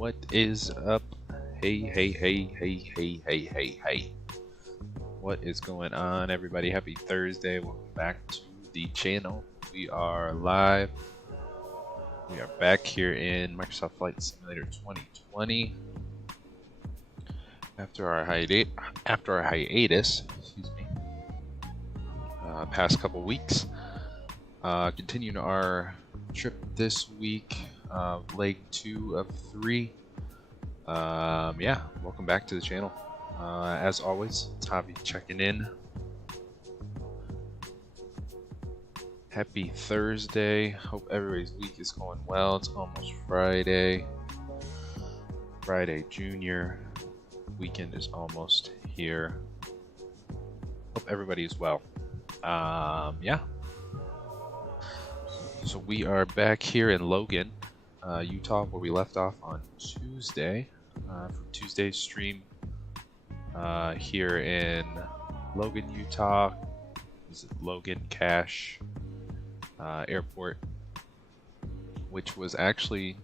What is up? Hey. What is going on, everybody? Happy Thursday. Welcome back to the channel. We are live. We are back here in Microsoft Flight Simulator 2020. After our hiatus, excuse me, past couple weeks. Continuing our trip this week, leg 2 of 3. Yeah, welcome back to the channel. As always, it's Javi checking in. Happy Thursday. Hope everybody's week is going well. It's almost Friday. Friday Junior. Weekend is almost here. Hope everybody is well. Yeah. So we are back here in Logan, Utah, where we left off on Tuesday. For Tuesday's stream here in Logan, Utah. This is Logan-Cache Airport, which was actually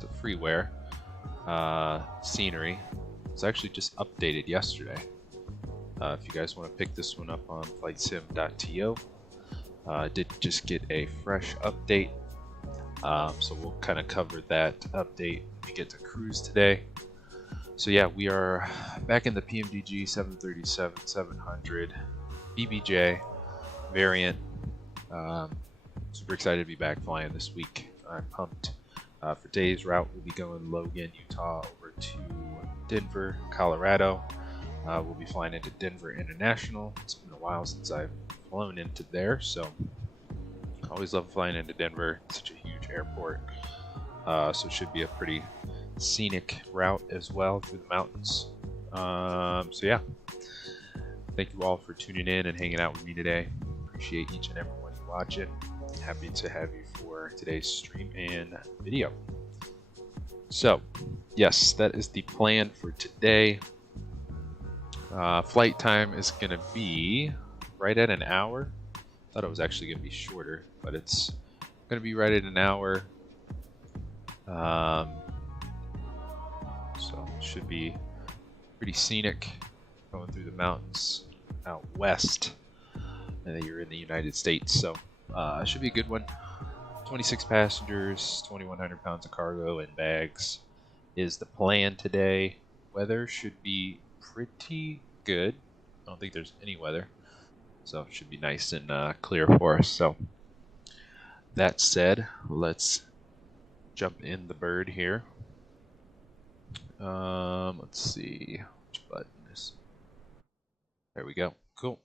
the freeware scenery. It's actually just updated yesterday. If you guys want to pick this one up on flightsim.to, did just get a fresh update, so we'll kind of cover that update when we get to cruise today. So yeah, we are back in the PMDG 737-700 BBJ variant. Super excited to be back flying this week. I'm pumped. For today's route, we'll be going Logan, Utah over to Denver, Colorado. We'll be flying into Denver International. It's been a while since I've flown into there, so I always love flying into Denver. It's such a huge airport, so it should be a pretty scenic route as well through the mountains. So yeah, thank you all for tuning in and hanging out with me today. Appreciate each and every one you watching. Happy to have you for today's stream and video. So yes, that is the plan for today. Flight time is going to be right at an hour. Thought it was actually going to be shorter, but it's going to be right at an hour. So it should be pretty scenic, going through the mountains out west, and then you're in the United States. So it should be a good one. 26 passengers, 2,100 pounds of cargo and bags is the plan today. Weather should be pretty good. I don't think there's any weather, so it should be nice and clear for us. So that said, let's jump in the bird here. Let's see which button is. There we go. Cool.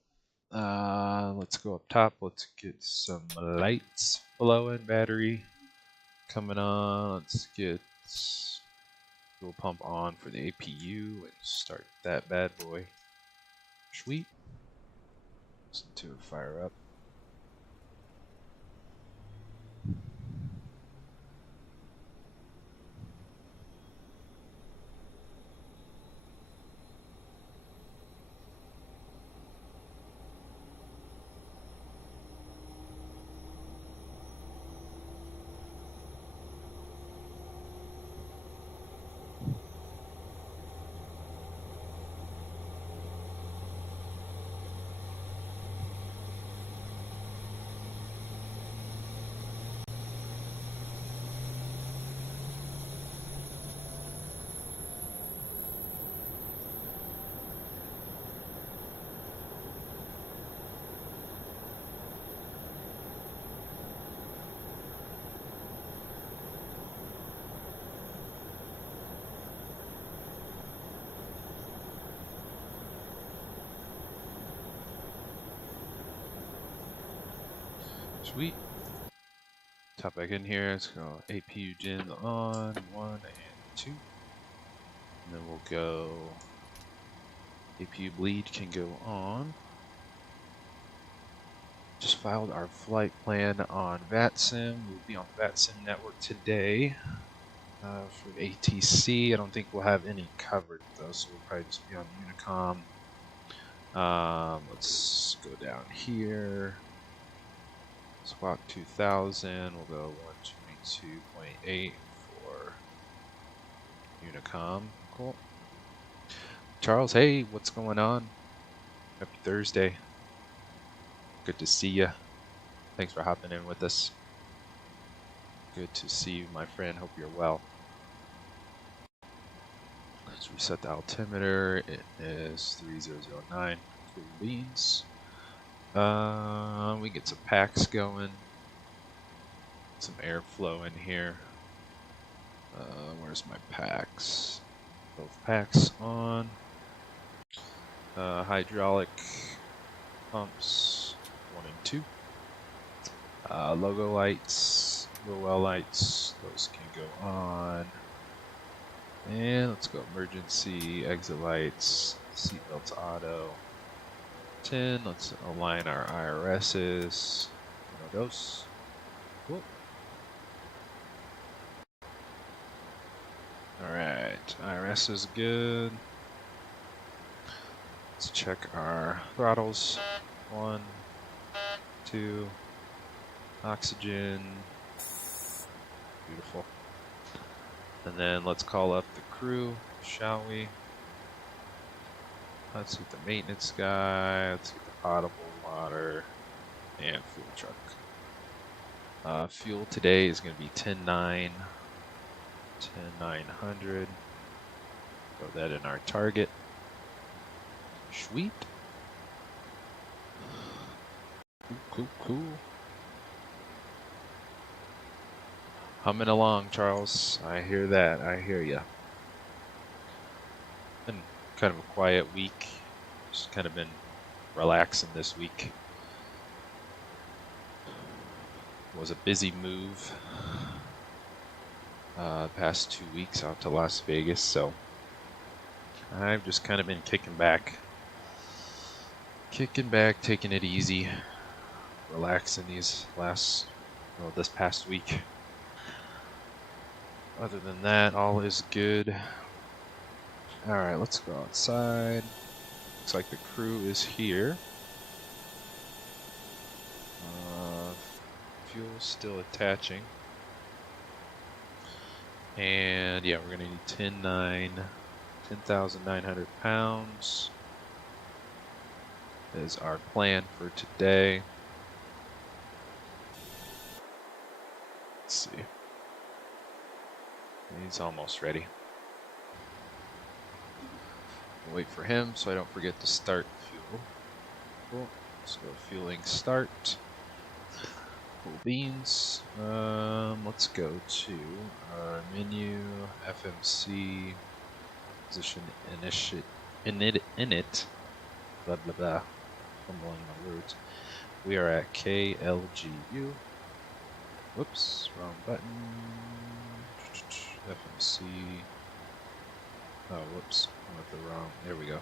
Let's go up top. Let's get some lights flowing. Battery coming on. Let's get fuel pump on for the APU and start that bad boy. Sweet. Listen to it fire up. Sweet. Top back in here. Let's go APU gen on 1 and 2. And then we'll go APU bleed can go on. Just filed our flight plan on Vatsim. We'll be on the Vatsim network today for ATC. I don't think we'll have any covered though, so we'll probably just be on Unicom. Let's go down here. Squawk 2000, we'll go 122.8 for Unicom, cool. Charles, hey, what's going on? Happy Thursday. Good to see you. Thanks for hopping in with us. Good to see you, my friend. Hope you're well. Let's reset the altimeter. It is 3009. Cool beans. We get some packs going. Some airflow in here. Where's my packs? Both packs on. Hydraulic pumps 1 and 2. Logo lights, low lights, those can go on. And let's go emergency, exit lights, seatbelts auto. 10, let's align our IRSs. One of those. Cool. Alright, IRS is good. Let's check our throttles. 1, 2, oxygen. Beautiful. And then let's call up the crew, shall we? Let's get the maintenance guy, let's get the potable water, and fuel truck. Fuel today is going to be 10.9, 10.900. Throw that in our target. Sweet. Cool. Humming along, Charles. I hear that. I hear ya. Been kind of a quiet week. Just kind of been relaxing this week. It was a busy move. Past 2 weeks out to Las Vegas, so I've just kind of been kicking back, taking it easy, relaxing this past week. Other than that, all is good. Alright, let's go outside. Looks like the crew is here. Fuel's still attaching. And yeah, we're going to need 10,900 pounds is our plan for today. Let's see. He's almost ready. We'll wait for him so I don't forget to start fuel. Cool. Let's go fueling start. Cool beans. Let's go to our menu, FMC, position init, blah blah blah. Fumbling my words. We are at KLGU. Whoops, wrong button. FMC. Oh, whoops, I went the wrong. There we go.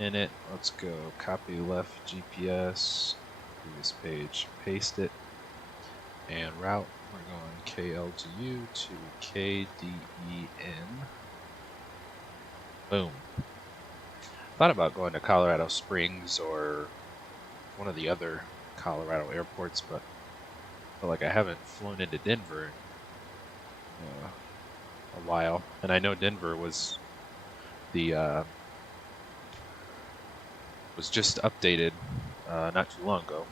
Init. Let's go. Copy left GPS. Previous page. Paste it. And route. We're going KLGU to KDEN. Boom. Thought about going to Colorado Springs or one of the other Colorado airports, but I feel like I haven't flown into Denver in a while. And I know Denver was just updated not too long ago.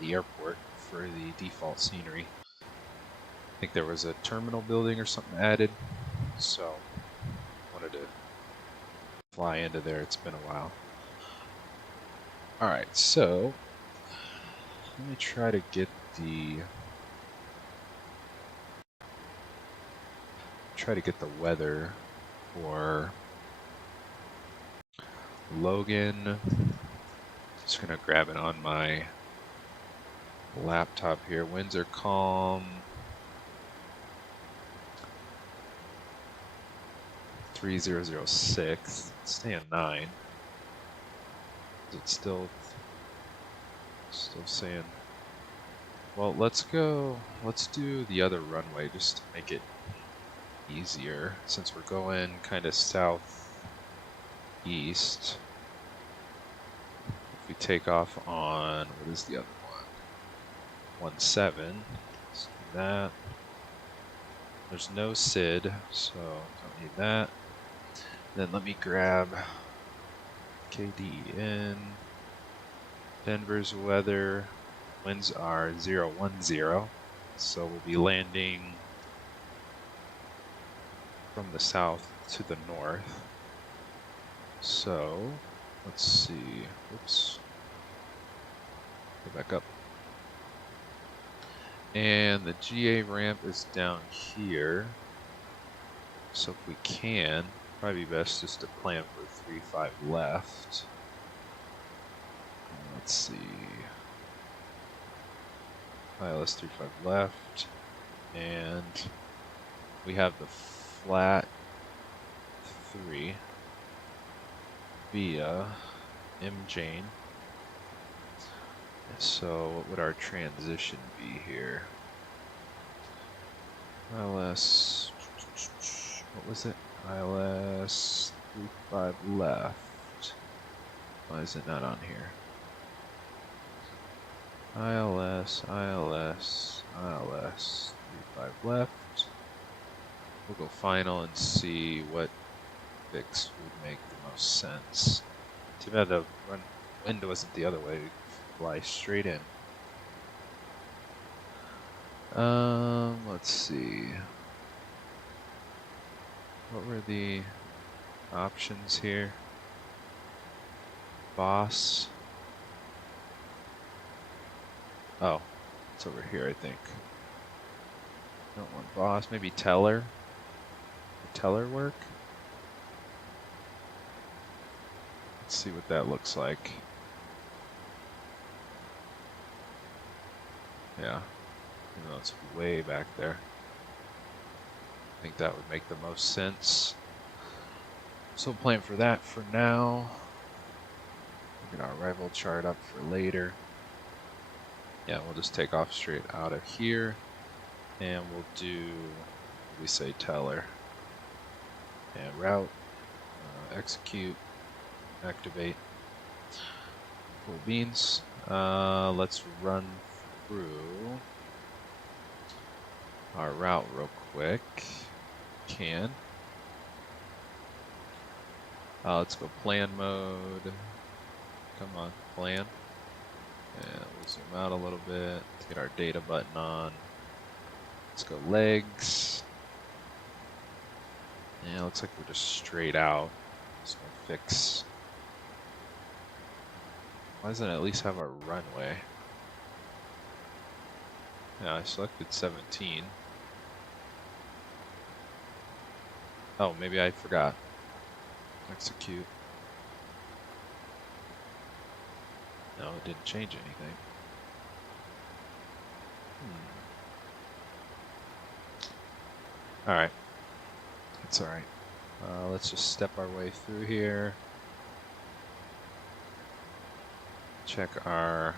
The airport for the default scenery. I think there was a terminal building or something added, so wanted to fly into there. It's been a while. Alright, so let me try to get the weather for Logan. Just gonna grab it on my laptop here. Winds are calm. 3006. It's staying 9. Is it still saying? Well, let's go. Let's do the other runway just to make it easier, since we're going kind of southeast. If we take off on, what is the other one? 17. Let's do that. There's no SID, so don't need that. Then let me grab KDEN, Denver's weather. Winds are 010, so we'll be landing from the south to the north. So let's see. Oops. Go back up. And the GA ramp is down here. So if we can, probably best just to plan for 3-5 left. Let's see. ILS 3-5 left. And we have the flat 3 via MJANE. So what would our transition be here? ILS, what was it? ILS 3-5 left. Why is it not on here? ILS 3-5 left. We'll go final and see what fix would make the most sense. Too bad the wind wasn't the other way. We'd fly straight in. Let's see. What were the options here? Boss. Oh, it's over here, I think. Don't want boss. Maybe teller. Would teller work? Let's see what that looks like. Yeah, even though it's way back there. I think that would make the most sense. So plan for that for now. We'll get our arrival chart up for later. Yeah, we'll just take off straight out of here. And we'll do, we say teller. And route, execute, activate. Cool beans. Let's run through our route real quick. Can. Let's go plan mode. Come on, plan. And we'll zoom out a little bit. Let's get our data button on. Let's go legs. Yeah, looks like we're just straight out. There's no fix. Why doesn't it at least have our runway? Yeah, I selected 17. Oh, maybe I forgot. Execute. No, it didn't change anything. Alright. That's alright. Let's just step our way through here. Check our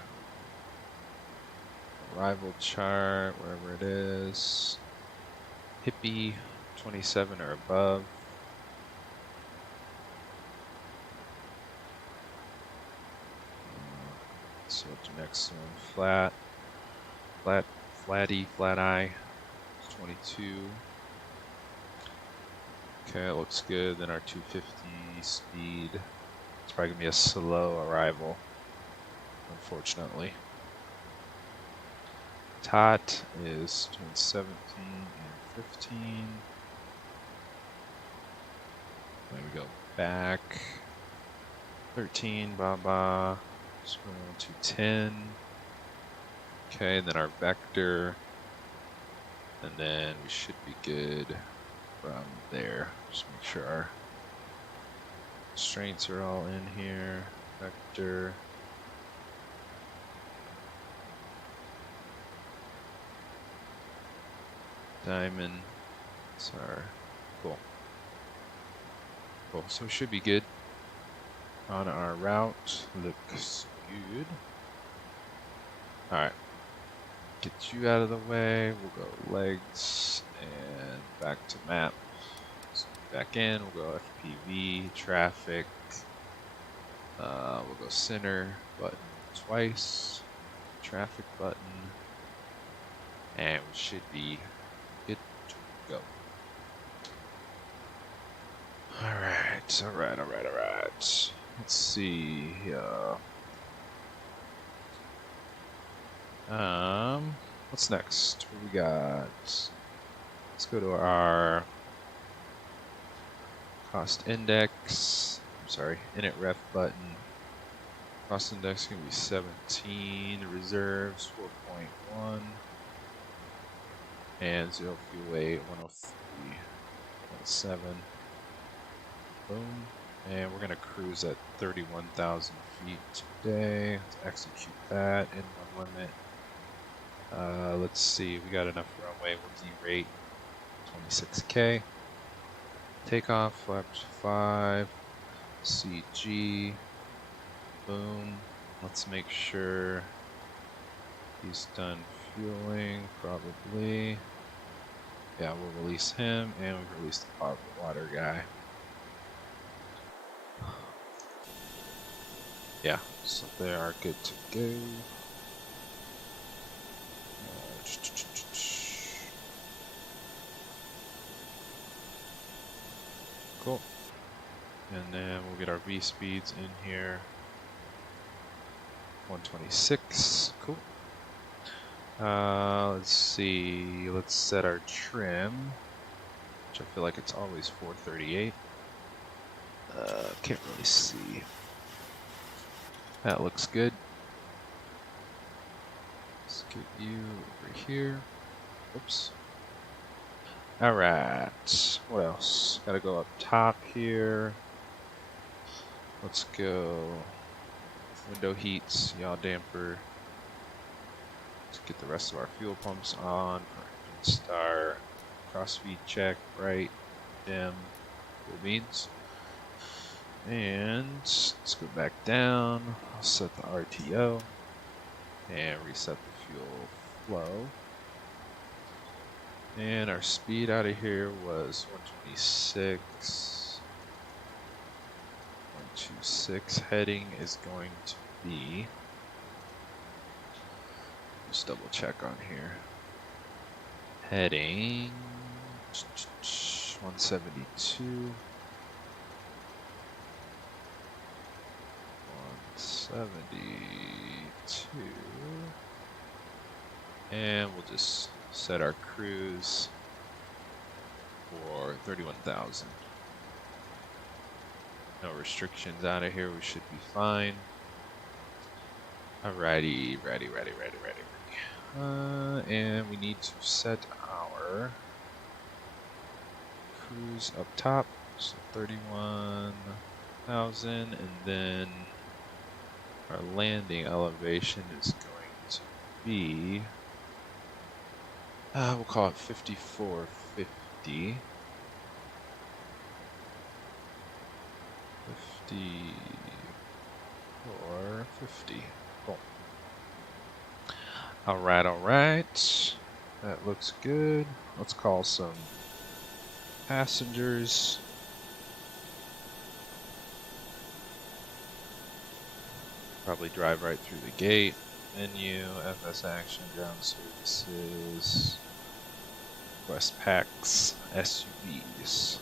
arrival chart, wherever it is. Hippie 27 or above. So the next one, flat eye, 22. Okay, it looks good. Then our 250 speed. It's probably gonna be a slow arrival, unfortunately. TOT is between 17 and 15. There we go. Back 13. Baba. Scroll to 10. Okay, and then our vector, and then we should be good from there. Just make sure our constraints are all in here. Vector. Diamond. That's our cool. Cool. So we should be good on our route. Looks good. Alright. Get you out of the way. We'll go legs and back to map. So back in. We'll go FPV, traffic. We'll go center button twice. Traffic button. And we should be good. Go. Alright, alright, alright, alright. Let's see. What's next? What we got? Let's go to our cost index. I'm sorry, init ref button. Cost index is going to be 17. Reserves 4.1. And 0 fuel weight 103.7. Boom. And we're going to cruise at 31,000 feet today. Let's execute that in one limit. Let's see, we got enough runway. We'll derate 26K. Takeoff, flap 5. CG. Boom. Let's make sure he's done fueling, probably. Yeah, we'll release him, and we've released the water guy. Yeah, so they are good to go. Cool. And then we'll get our V speeds in here. 126. Cool. Let's see. Let's set our trim, which I feel like it's always 438. Can't really see. That looks good. Let's get you over here. Oops. Alright. What else? Gotta go up top here. Let's go. Window heats, yaw damper. Let's get the rest of our fuel pumps on for engine start. Cross feed check, bright, dim, cool beans. And let's go back down. I'll set the RTO and reset the fuel flow. And our speed out of here was 126. 126. Heading is going to be, just double check on here. Heading 172. 172. And we'll just set our cruise for 31,000. No restrictions out of here, we should be fine. Alrighty, ready. And we need to set our cruise up top, so 31,000, and then our landing elevation is going to be, we'll call it 5450. 5450. Cool. Alright. That looks good. Let's call some passengers. Probably drive right through the gate. Menu, FS Action, Ground Services, Quest Packs, SUVs.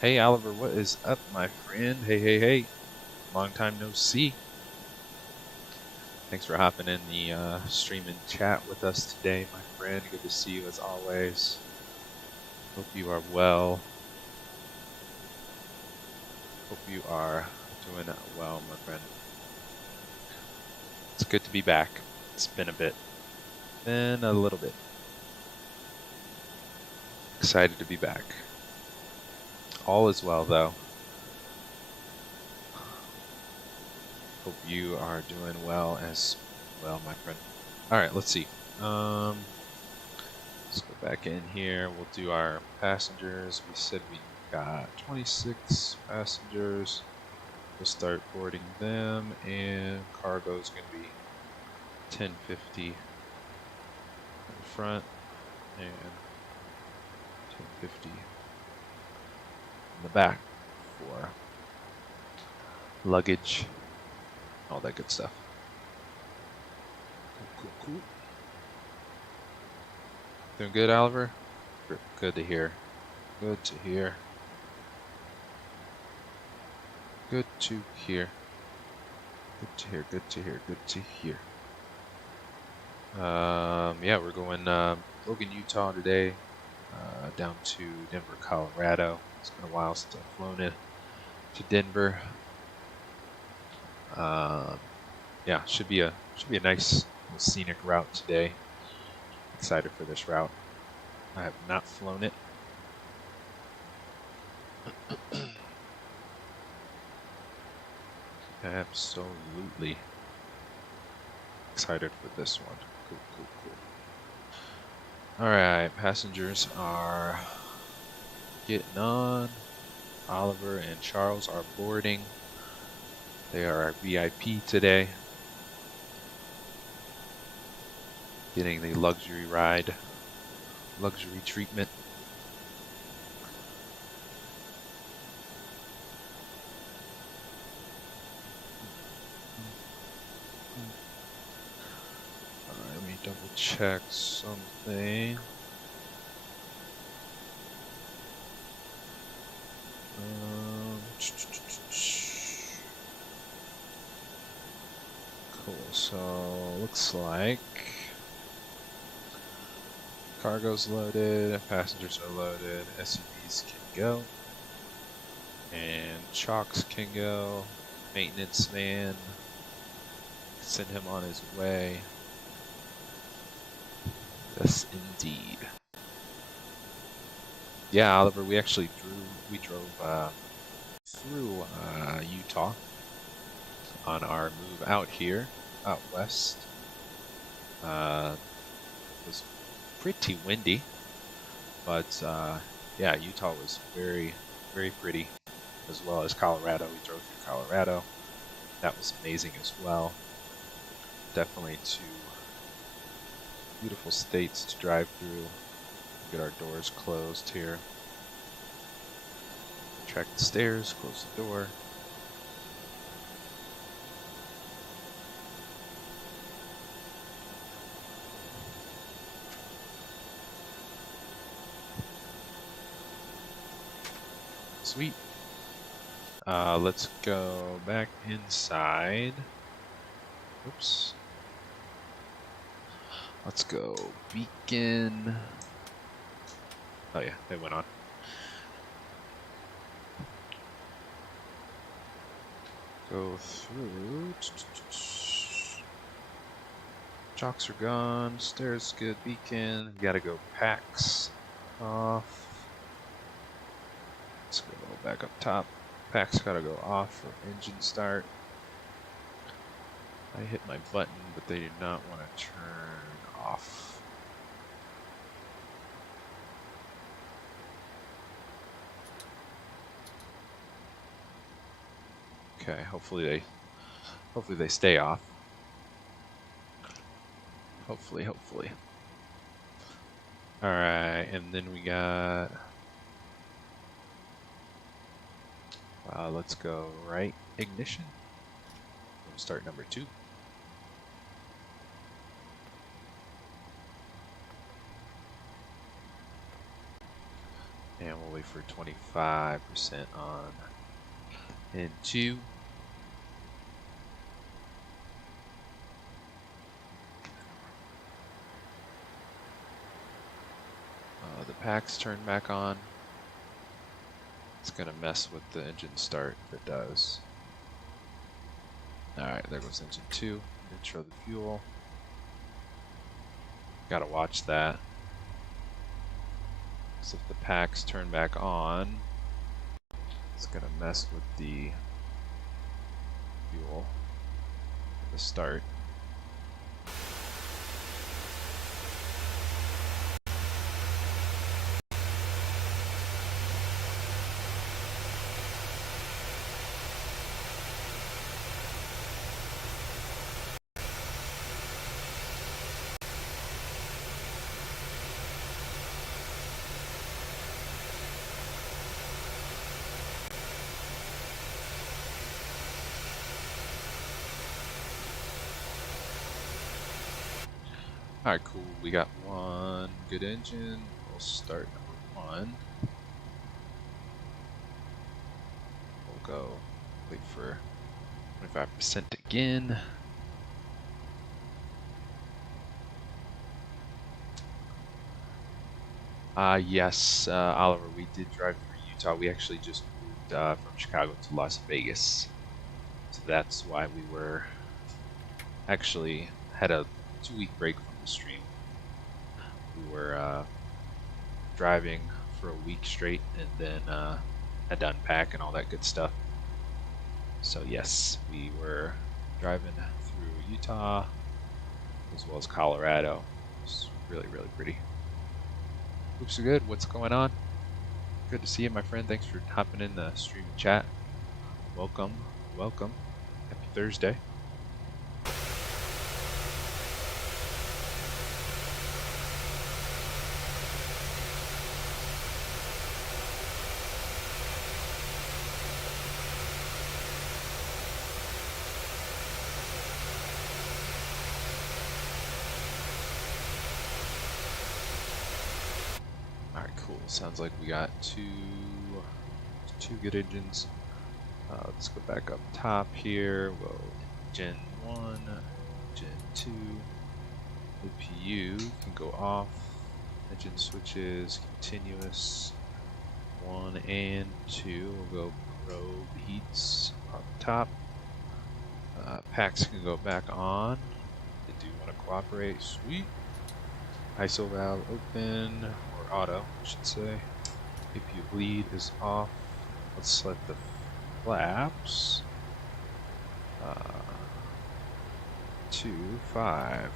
Hey Oliver, what is up, my friend? Hey. Long time no see. Thanks for hopping in the stream and chat with us today, my friend. Good to see you as always. Hope you are well. Hope you are doing well, my friend. It's good to be back. It's been a bit. Been a little bit. Excited to be back. All is well, though. Hope you are doing well as well, my friend. Alright, let's see. Let's go back in here. We'll do our passengers. We said we got 26 passengers. We'll start boarding them, and cargo is going to be 1050 in front and 1050 in the back for luggage, all that good stuff. Cool. Doing good, Oliver? Good to hear. Good to hear. Good to hear. Good to hear. Good to hear. Good to hear. Yeah, we're going Logan, Utah today, down to Denver, Colorado. It's been a while since I've flown it to Denver. Yeah, should be a nice scenic route today. Excited for this route. I have not flown it. Absolutely excited for this one. Cool, cool, cool. Alright, passengers are getting on. Oliver and Charles are boarding. They are our VIP today. Getting the luxury ride, luxury treatment. Let me double check something. Cool, so looks like cargo's loaded, passengers are loaded, SUVs can go, and Chalks can go, maintenance man, send him on his way. Yes, indeed. Yeah, Oliver, we actually drove through Utah on our move out here, out west. It was pretty windy, but yeah, Utah was very, very pretty, as well as Colorado. We drove through Colorado. That was amazing as well. Definitely two beautiful states to drive through. Get our doors closed here. Track the stairs, close the door. Sweet. Let's go back inside. Oops. Let's go beacon. Oh yeah, they went on. Go through. Chalks are gone. Stairs good. Beacon. We gotta go packs off. Let's go back up top. Packs gotta go off for engine start. I hit my button, but they do not want to turn off. Okay, hopefully they stay off. Hopefully. All right, and then we got. Let's go right ignition. We'll start number 2. And we'll wait for 25% on in 2. The packs turn back on. It's going to mess with the engine start if it does. Alright, there goes engine 2. Intro the fuel. Gotta watch that. So if the packs turn back on, it's going to mess with the fuel at the start. Alright, cool. We got one good engine. we'll start number 1. We'll go wait for 25% again. Yes, Oliver, we did drive through Utah. We actually just moved from Chicago to Las Vegas. So that's why we were actually had a 2-week break from the stream. We were driving for a week straight and then had to unpack and all that good stuff. So yes, we were driving through Utah as well as Colorado. It's really, really pretty. Oops, are good. What's going on? Good to see you, my friend. Thanks for hopping in the stream and chat. Welcome, welcome. Happy Thursday. Sounds like we got two good engines. Let's go back up top here. Well, Gen 1, Gen 2, OPU can go off. Engine switches, continuous 1 and 2. We'll go probe heats on top. Packs can go back on. They do want to cooperate. Sweet. ISO valve open. Auto, I should say. APU bleed is off. Let's select the flaps. 2, 5.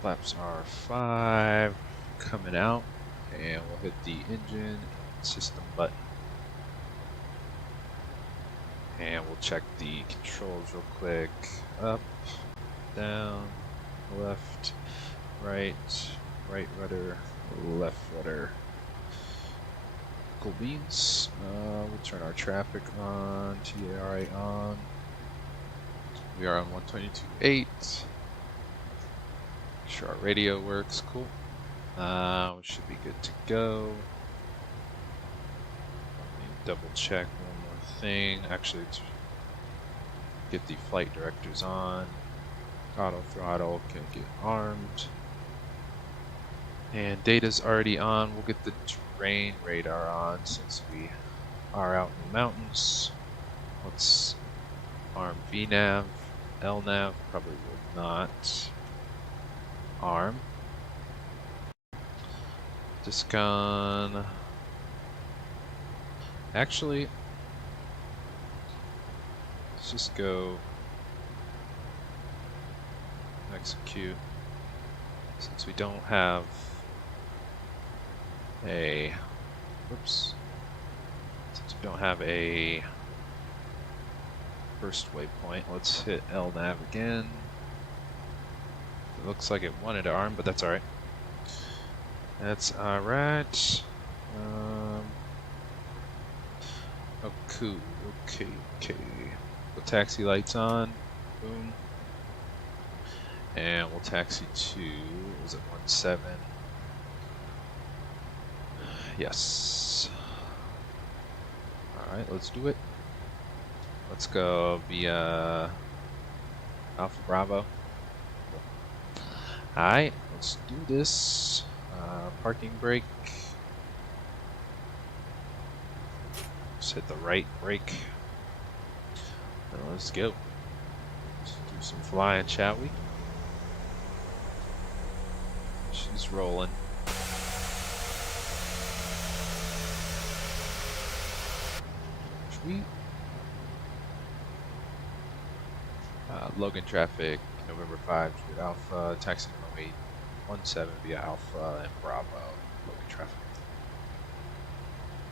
Flaps are 5 coming out, and we'll hit the engine system button. And we'll check the controls real quick. Up, down, left, right rudder, left rudder. Cool beans. We'll turn our traffic on, TARA on. We are on 122.8. Make sure our radio works. Cool. We should be good to go. Double check thing. Actually, to get the flight directors on. Auto throttle can get armed. And data's already on. We'll get the terrain radar on since we are out in the mountains. Let's arm VNav. LNav probably will not arm. Discon. Actually, let's just go execute, since we don't have a, since we don't have a first waypoint, let's hit LNav again. It looks like it wanted to arm, but that's alright. That's alright. Oh, cool. Okay. Put taxi lights on. Boom. And we'll taxi to, was it 17? Yes. Alright, let's do it. Let's go via Alpha Bravo. Alright, let's do this. Parking brake. Just hit the right brake. And let's go. Let's do some flying, shall we? She's rolling. Sweet. Logan traffic, November 5, Alpha, taxi runway 17 via Alpha and Bravo. Logan traffic.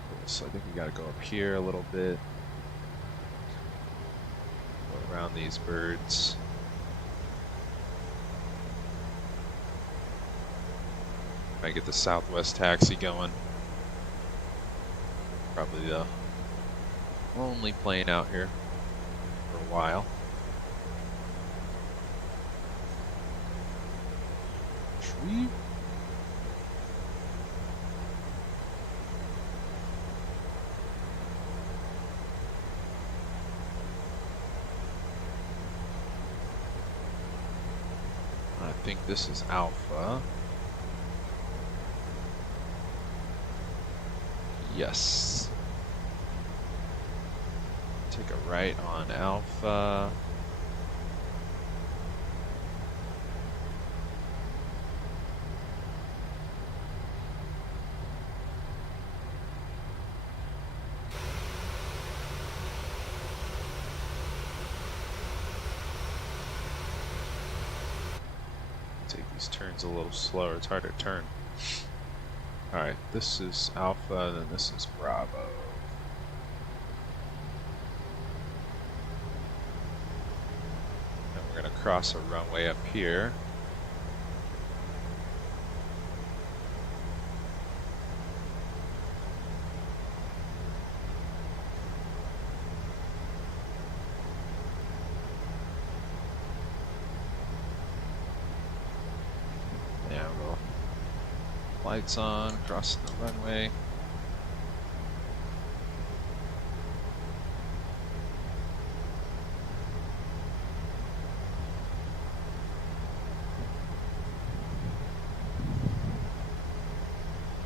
Cool. So I think we gotta go up here a little bit. Go around these birds. Might get the Southwest taxi going. Probably the only plane out here for a while. Tree. I think this is Alpha. Yes. Take a right on Alpha. Take these turns a little slower. It's hard to turn. Alright, this is Alpha, then this is Bravo. And we're going to cross a runway up here. Lights on, crossing the runway.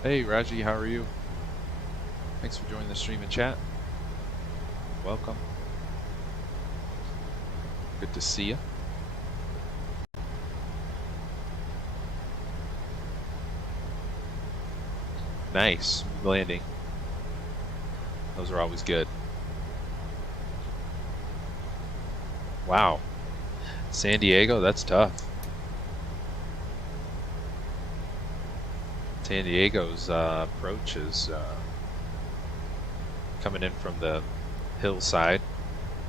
Hey Raji, how are you? Thanks for joining the stream and chat. Welcome. Good to see you. Nice landing. Those are always good. Wow. San Diego, that's tough. San Diego's approach is coming in from the hillside.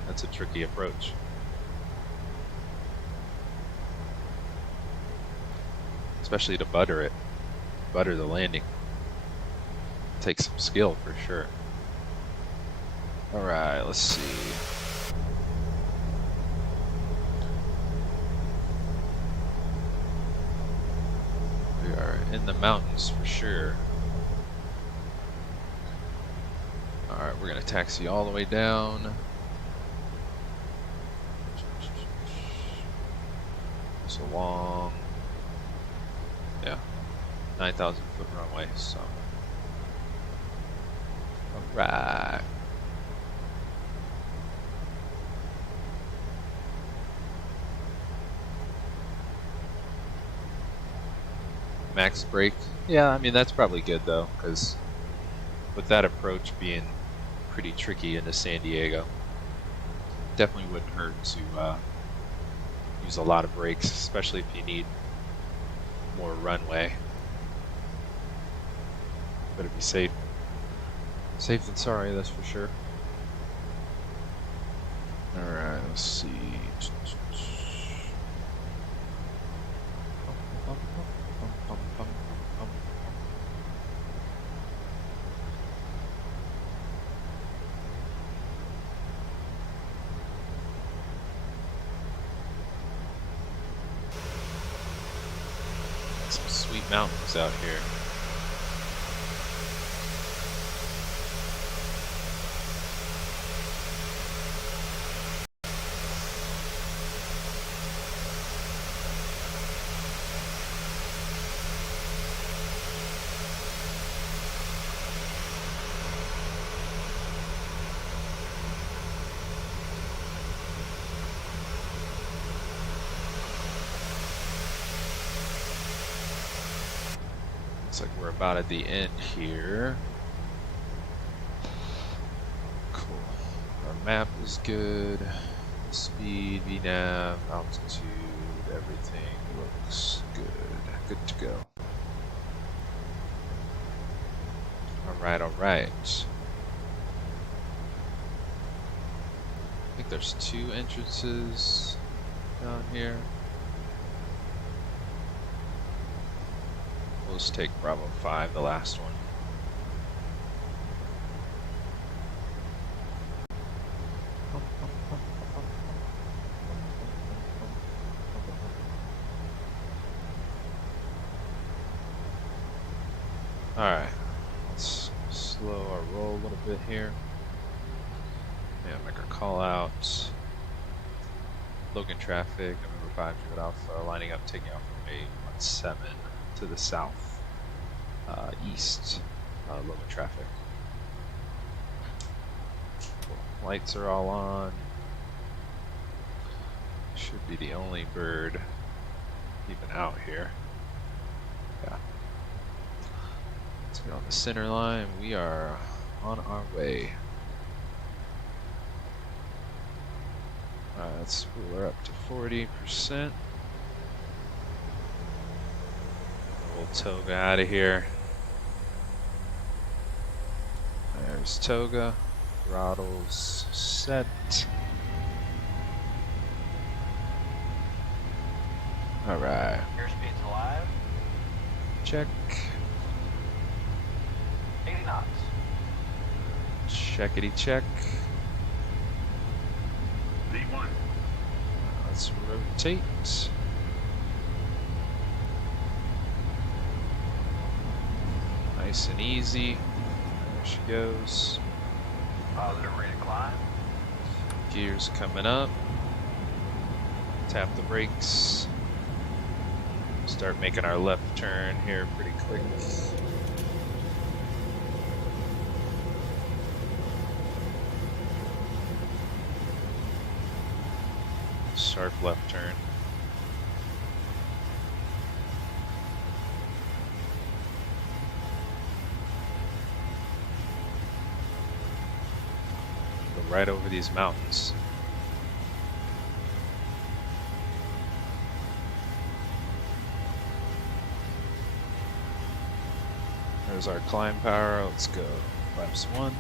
That's a tricky approach. Especially to butter the landing. Takes some skill for sure. Alright, let's see. We are in the mountains for sure. Alright, we're gonna taxi all the way down. It's a long, 9,000 foot runway, so. Alright. Max brake. Yeah, I mean, that's probably good though, because with that approach being pretty tricky into San Diego, definitely wouldn't hurt to use a lot of brakes, especially if you need more runway. Better be safe. Safe than sorry, that's for sure. Alright, let's see. Some sweet mountains out here. Looks like we're about at the end here. Cool. Our map is good. Speed, VNAV, altitude, everything looks good. Good to go. Alright, alright. I think there's 2 entrances down here. We'll just take Bravo 5, the last one. Alright, let's slow our roll a little bit here. Yeah, make our call out. Logan traffic, November 5 Jude Alpha, lining up, taking off from 817 to the south, east, Logan traffic. Cool. Lights are all on. Should be the only bird even out here. Yeah. Let's get on the center line. We are on our way. Alright, let's spool her up to 40%. We'll toga out of here. There's toga. Throttles set. Alright. Airspeed's alive. Check. 80 knots. Checkity check. V1. Let's rotate. Nice and easy. There she goes. Positive rate of climb. Gears coming up. Tap the brakes. Start making our left turn here pretty quick. Sharp left turn. Go right over these mountains. There's our climb power. Let's go. Flaps 1.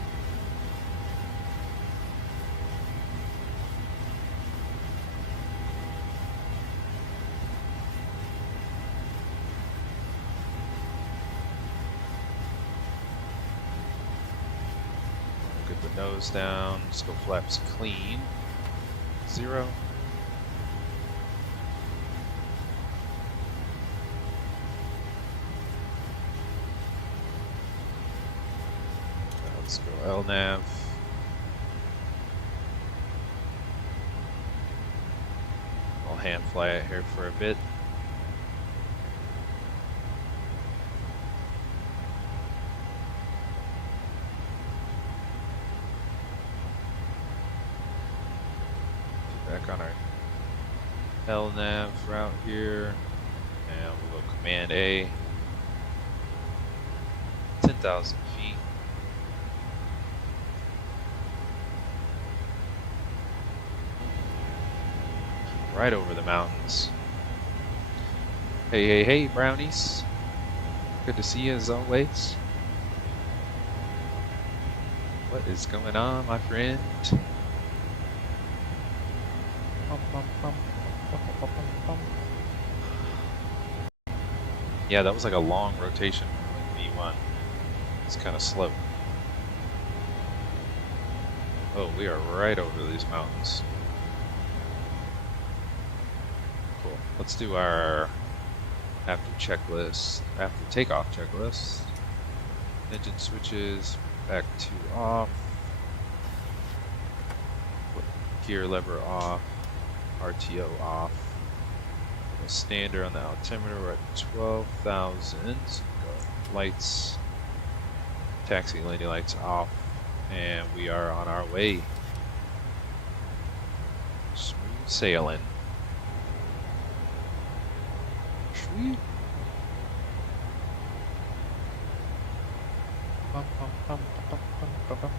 Get the nose down. Let's go flaps clean. 0. Let's go LNAV. I'll hand fly it here for a bit. Back on our LNAV route here, and we'll go Command A. 10,000 feet. Right over the mountains. Hey, hey, hey, brownies. Good to see you as always. What is going on, my friend? Yeah, that was like a long rotation with V1. It's kind of slow. Oh, we are right over these mountains. Cool. Let's do our after checklist, after takeoff checklist. Engine switches back to off. Gear lever off. RTO off. Standard on the altimeter, we're at 12,000. Lights, taxi landing lights off, and we are on our way. Smooth sailing. Sweet. Bum, bum, bum, bum, bum, bum, bum, bum.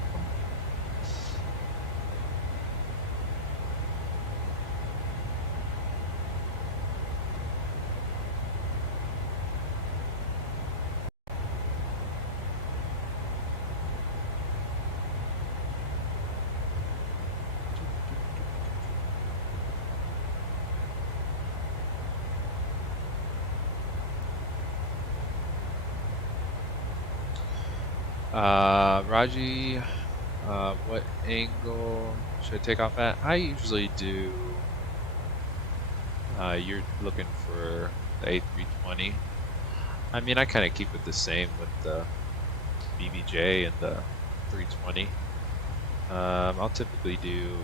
Raji, what angle should I take off at? I usually do, you're looking for the A320. I mean, I kind of keep it the same with the BBJ and the 320. I'll typically do,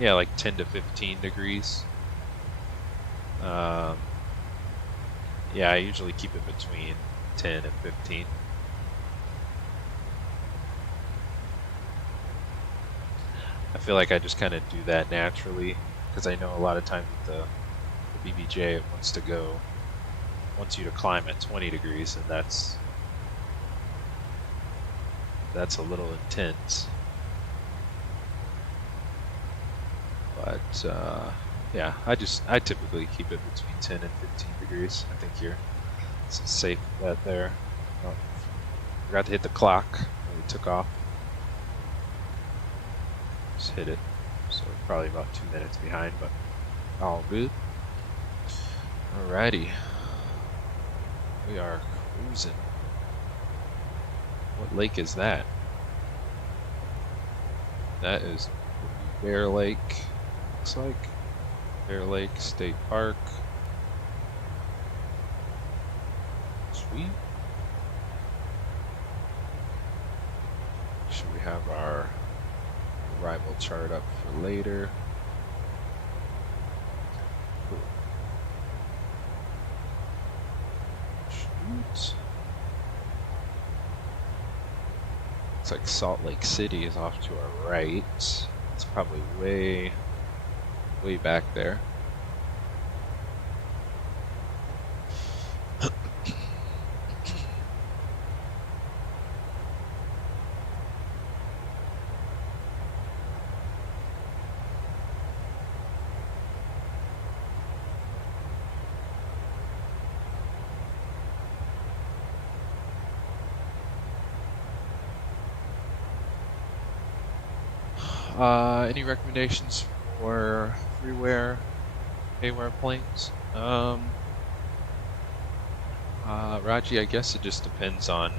yeah, like 10 to 15 degrees. Yeah, I usually keep it between 10 and 15. I feel like I just kind of do that naturally because I know a lot of times with the BBJ it wants you to climb at 20 degrees, and that's a little intense. But yeah, I typically keep it between 10 and 15 degrees. I think it's a safe bet there. Oh, forgot to hit the clock when we took off. Just hit it, so probably about 2 minutes behind, but all good. Alrighty, we are cruising. What lake is that? That is Bear Lake, looks like. Bear Lake State Park. Sweet. Should we have our arrival chart up for later? Cool. Shoot. Looks like Salt Lake City is off to our right. It's probably way back there. Any recommendations for freeware, AWare planes? Raji, I guess it just depends on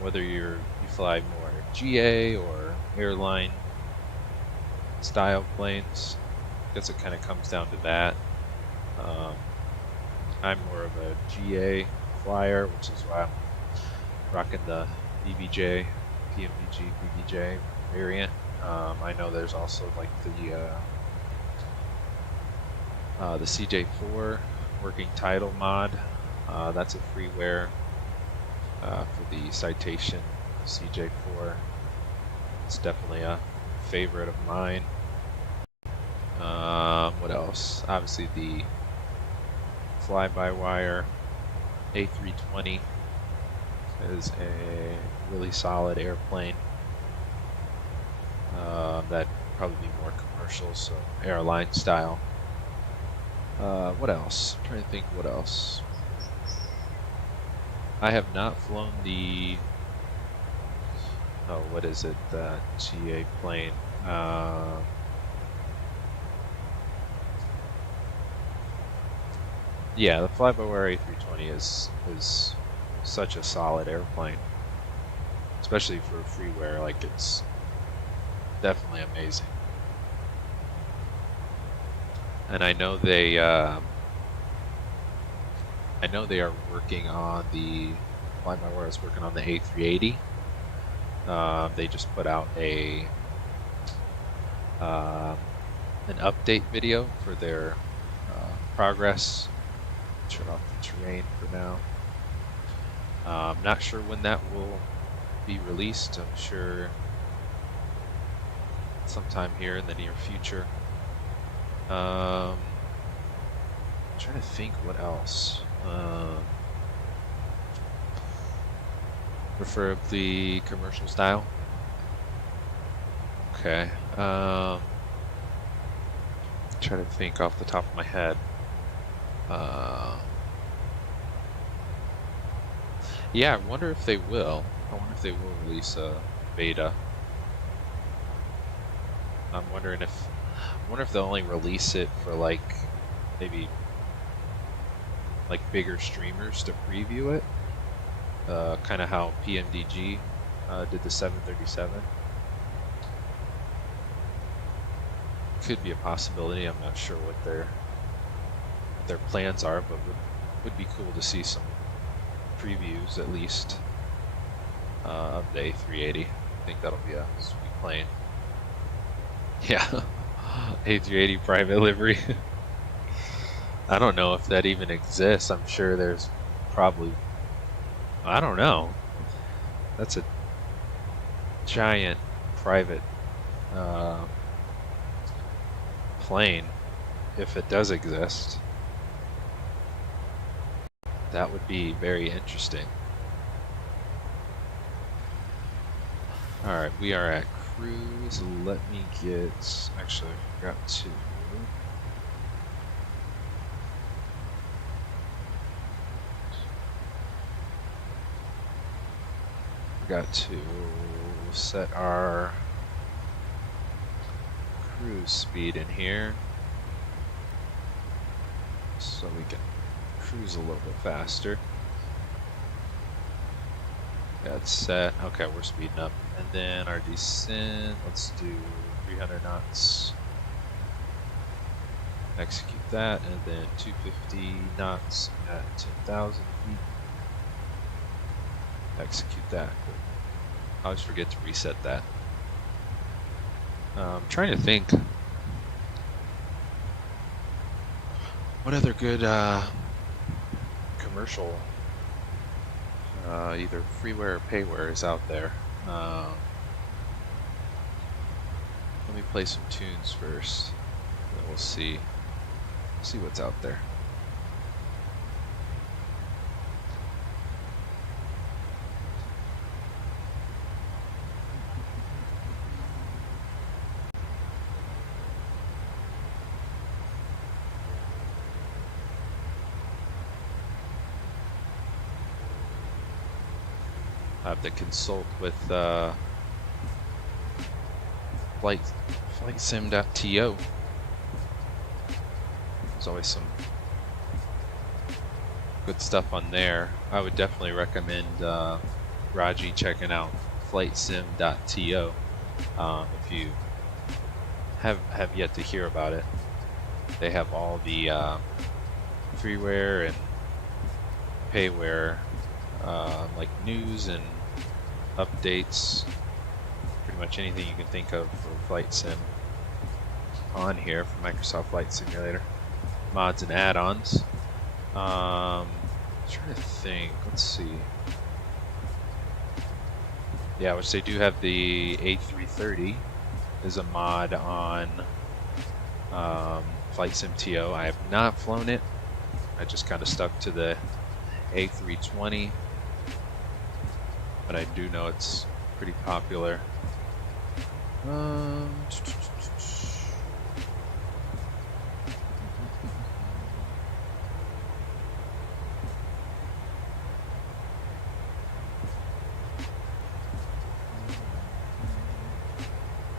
whether you fly more GA or airline style planes. I guess it kind of comes down to that. I'm more of a GA flyer, which is why I'm rocking the BBJ, PMDG BBJ variant. I know there's also like the CJ4 working title mod. That's a freeware for the Citation CJ4. It's definitely a favorite of mine. What else? Obviously the fly-by-wire A320 is a really solid airplane. That'd probably be more commercial, so airline style. What else? I'm trying to think what else. I have not flown the what is it? The GA plane. Yeah, the fly-by-wire A320 is such a solid airplane, especially for freeware. Like, it's definitely amazing. And I know they are working on the fly-by-wire is working on the A380. They just put out an update video for their progress. Turn off the terrain for now. I'm not sure when that will be released. I'm sure sometime here in the near future. I'm trying to think what else. Preferably commercial style. Okay. Trying to think off the top of my head. Yeah, I wonder if they will. I wonder if they will release a beta. I wonder if they'll only release it for like maybe like bigger streamers to preview it. Kind of how PMDG did the 737. Could be a possibility. I'm not sure what their what their plans are, but would be cool to see some previews at least of the A380. I think that'll be a sweet plane. Yeah, A380 private livery. I don't know if that even exists. I'm sure there's probably, I don't know. That's a giant private plane, if it does exist. That would be very interesting. Alright, we are at cruise. Let me get, actually I forgot to set our cruise speed in here so we can cruise a little bit faster. That's set. Okay, we're speeding up. And then our descent, let's do 300 knots. Execute that, and then 250 knots at 10,000 feet. Execute that. I always forget to reset that. I'm trying to think what other good commercial either freeware or payware is out there. Let me play some tunes first, and then we'll see what's out there. I have to consult with flightsim.to. There's always some good stuff on there. I would definitely recommend Raji checking out flightsim.to if you have yet to hear about it. They have all the freeware and payware, like news and updates, pretty much anything you can think of for Flight Sim on here for Microsoft Flight Simulator. Mods and add-ons. Trying to think, let's see. Yeah, which they do have the A330 is a mod on Flight Sim TO. I have not flown it. I just kind of stuck to the A320. But I do know it's pretty popular.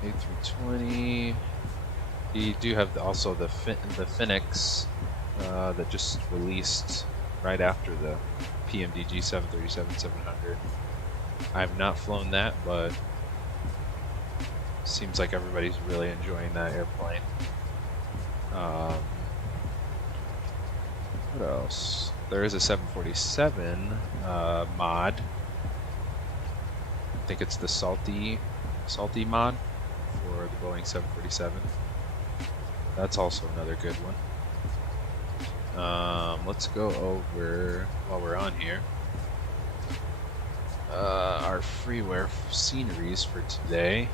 A320. You do have also the Phoenix that just released right after the PMDG 737-700. I have not flown that, but seems like everybody's really enjoying that airplane. What else? There is a 747 mod. I think it's the salty mod for the Boeing 747. That's also another good one. Let's go over, while we're on here, our freeware sceneries for today.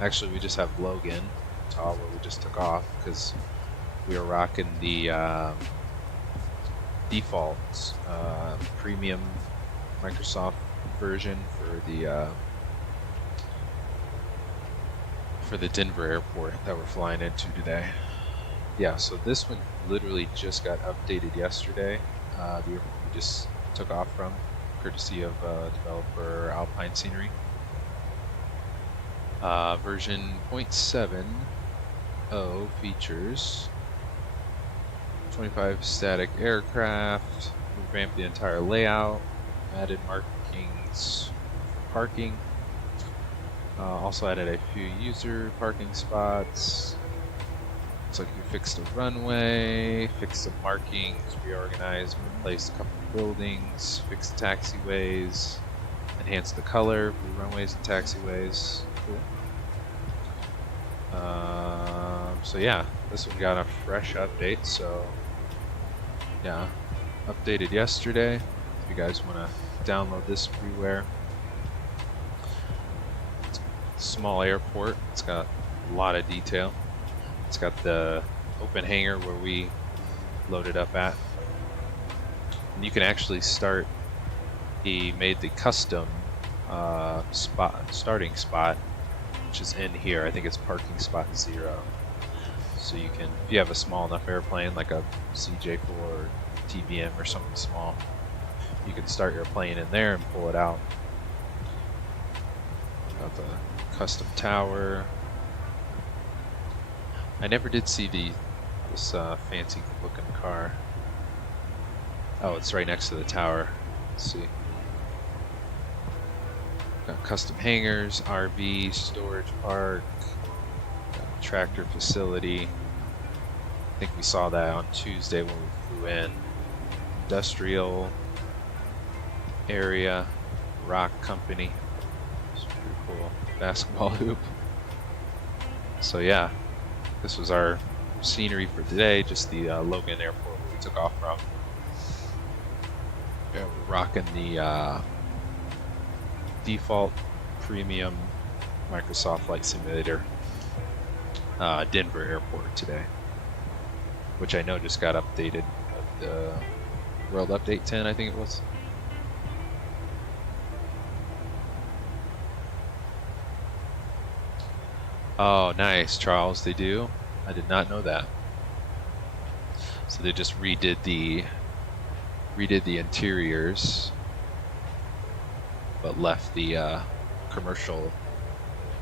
Actually, we just have Logan, where we just took off because we are rocking the default premium Microsoft version for the Denver airport that we're flying into today. Yeah, so this one literally just got updated yesterday. The airport we just took off from, courtesy of developer Alpine Scenery. Version 0.7.0 features 25 static aircraft, revamped the entire layout, added markings for parking, also added a few user parking spots, looks like we fixed a runway, fixed some markings, reorganized, replaced a couple buildings, fixed taxiways, enhanced the color for the runways and taxiways. Cool. So yeah, this one got a fresh update. So yeah, updated yesterday. If you guys want to download this freeware, it's a small airport. It's got a lot of detail. It's got the open hangar where we loaded up at, and you can actually start. He made the custom starting spot, which is in here. I think it's parking spot 0. So you can, if you have a small enough airplane like a CJ4 or TBM or something small, you can start your plane in there and pull it out. Got the custom tower. I never did see this fancy looking car. Oh, it's right next to the tower. Let's see. Got custom hangars, RV, storage park, tractor facility. I think we saw that on Tuesday when we flew in. Industrial area, rock company. It's pretty cool. Basketball hoop. So yeah, this was our scenery for today. Just the Logan Airport where we took off from. Yeah, we're rocking the default premium Microsoft Flight Simulator Denver Airport today, which I know just got updated. The World Update 10, I think it was. Oh, nice, Charles. They do. I did not know that. So they just redid the interiors, but left the commercial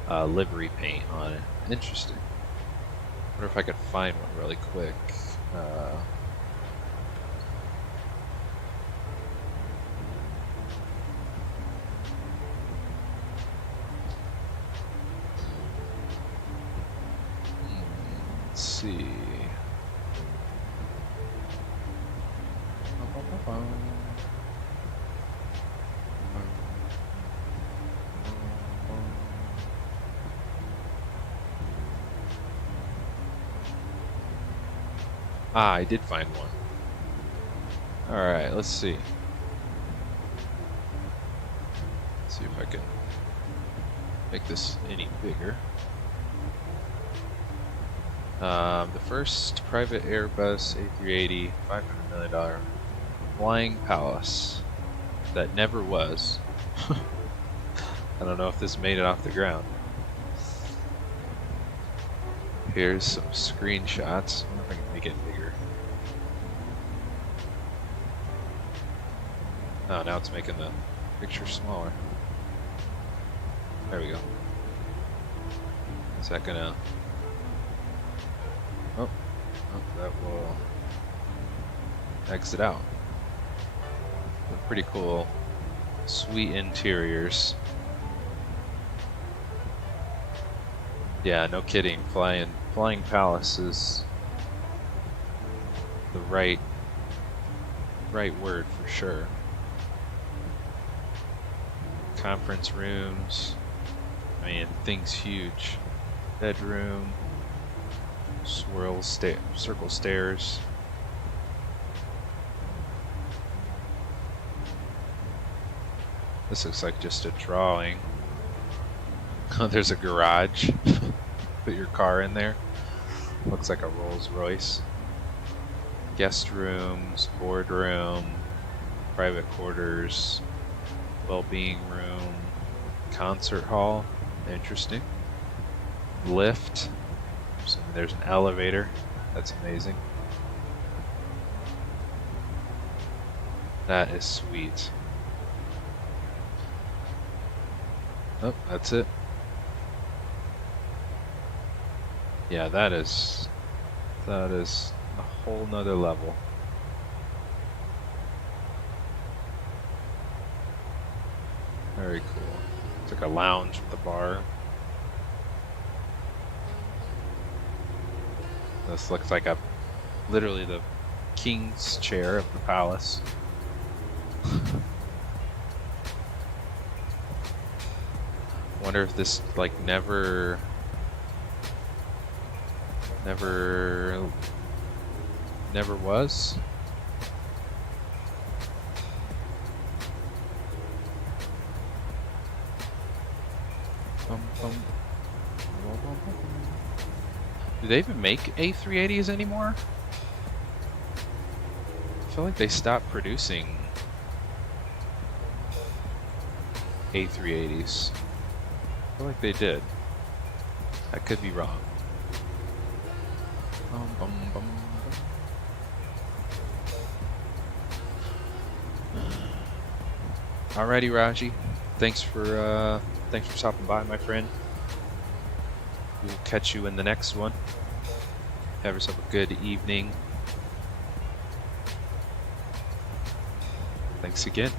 livery paint on it. Interesting. Wonder if I could find one really quick. Let's see. Ah, I did find one. Alright, let's see. Let's see if I can make this any bigger. The first private Airbus A380 $500 million flying palace that never was. I don't know if this made it off the ground. Here's some screenshots. I wonder if I can make it bigger. Oh, now it's making the picture smaller. There we go. Is that gonna... Oh, that will exit out. They're pretty cool, sweet interiors. Yeah, no kidding. Flying palace is the right word for sure. Conference rooms. I mean, thing's huge. Bedroom. Circle stairs. This looks like just a drawing. Oh, there's a garage. Put your car in there. Looks like a Rolls Royce. Guest rooms, boardroom, private quarters, well-being room, concert hall. Interesting. Lift. So there's an elevator. That's amazing. That is sweet. Oh, that's it. Yeah, that is a whole nother level. Very cool. It's like a lounge with a bar. This looks like a literally the king's chair of the palace. Wonder if this like never was. Do they even make A380s anymore? I feel like they stopped producing A380s. I feel like they did. I could be wrong. Alrighty, Raji. Thanks for stopping by, my friend. We'll catch you in the next one. Have yourself a good evening. Thanks again.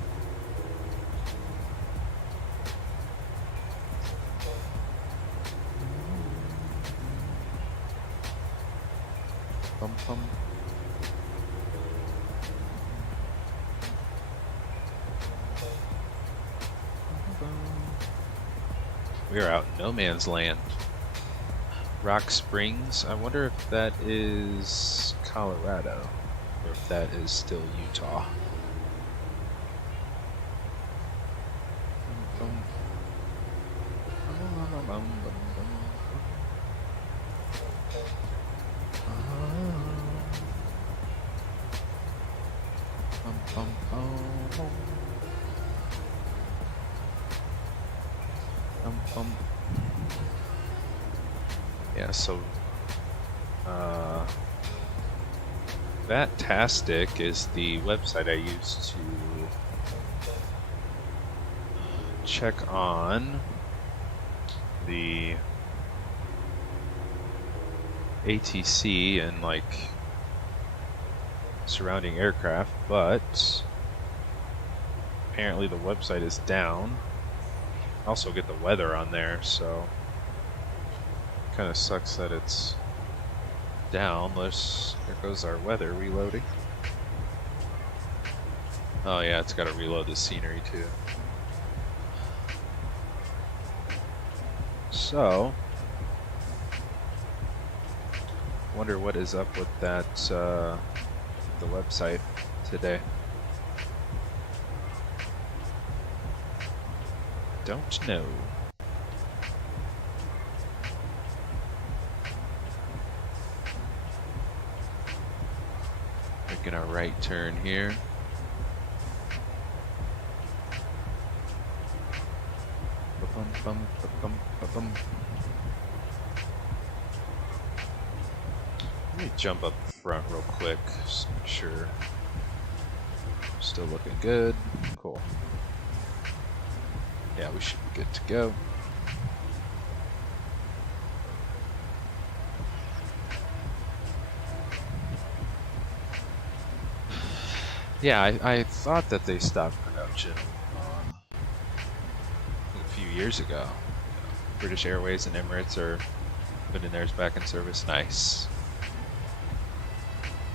We are out in no man's land. Rock Springs. I wonder if that is Colorado or if that is still Utah. Yeah, so Vatsim is the website I use to check on the ATC and like surrounding aircraft, but apparently the website is down. I also get the weather on there, so kind of sucks that it's down. There goes our weather reloading. Oh yeah, it's got to reload the scenery too. So, wonder what is up with that the website today. Don't know. Making our right turn here. Let me jump up front real quick, just make sure still looking good. Cool. Yeah, we should be good to go. Yeah, I thought that they stopped production a few years ago. British Airways and Emirates are putting theirs back in service. Nice.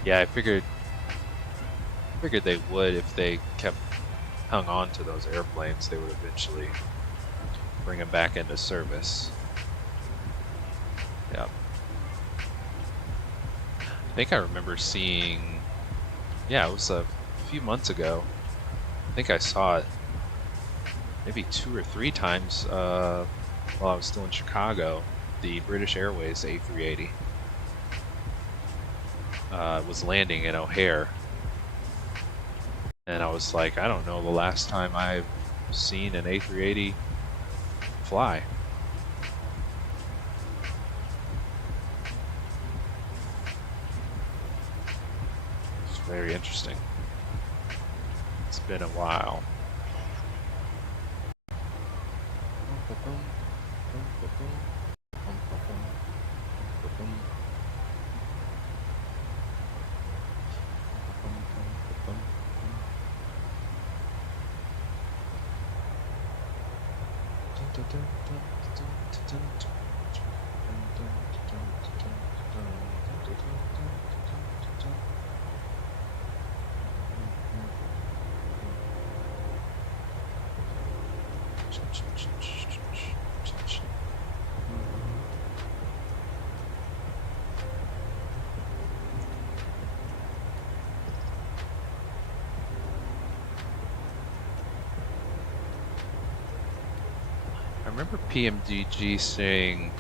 Yeah, I figured they would if they kept hung on to those airplanes. They would eventually bring them back into service. Yeah. I think I remember seeing. Yeah, it was a few months ago. I think I saw it maybe 2 or 3 times while I was still in Chicago. The British Airways A380 was landing in O'Hare, and I was like, I don't know the last time I've seen an A380 fly. It's very interesting. It's been a while. I remember PMDG saying,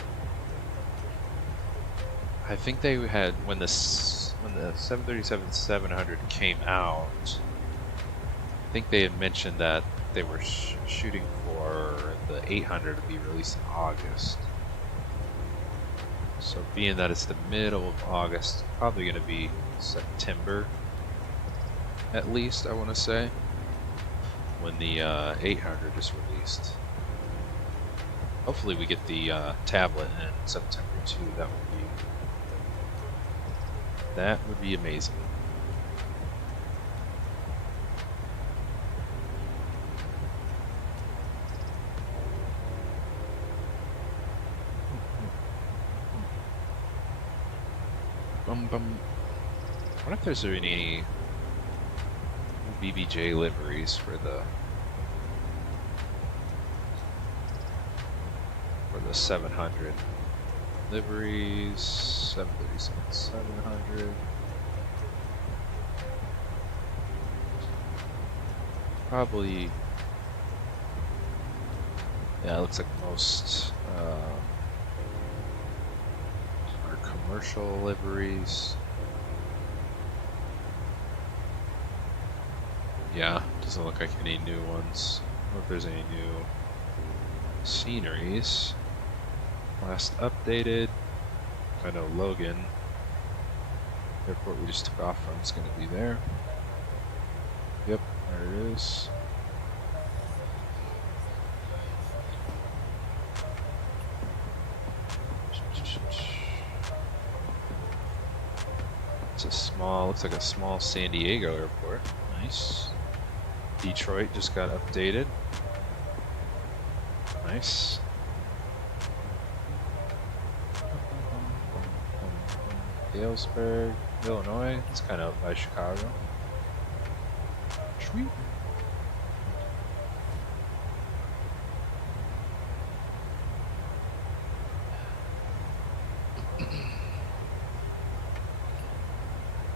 I think they had when the 737-700 came out, I think they had mentioned that they were shooting for the 800 to be released in August. So being that it's the middle of August, probably going to be September at least, I want to say, when the 800 is released. Hopefully we get the tablet in September too. That would be amazing. I wonder if there's any BBJ liveries for the 700 liveries. 737-700. Probably. Yeah, it looks like most are commercial liveries. Yeah, doesn't look like any new ones. I don't know if there's any new sceneries. Last updated. I know Logan, airport we just took off from, is going to be there. Yep, there it is. It's a small, looks like a small San Diego airport. Nice. Detroit just got updated. Nice. Galesburg, Illinois. It's kind of up by Chicago. Sweet.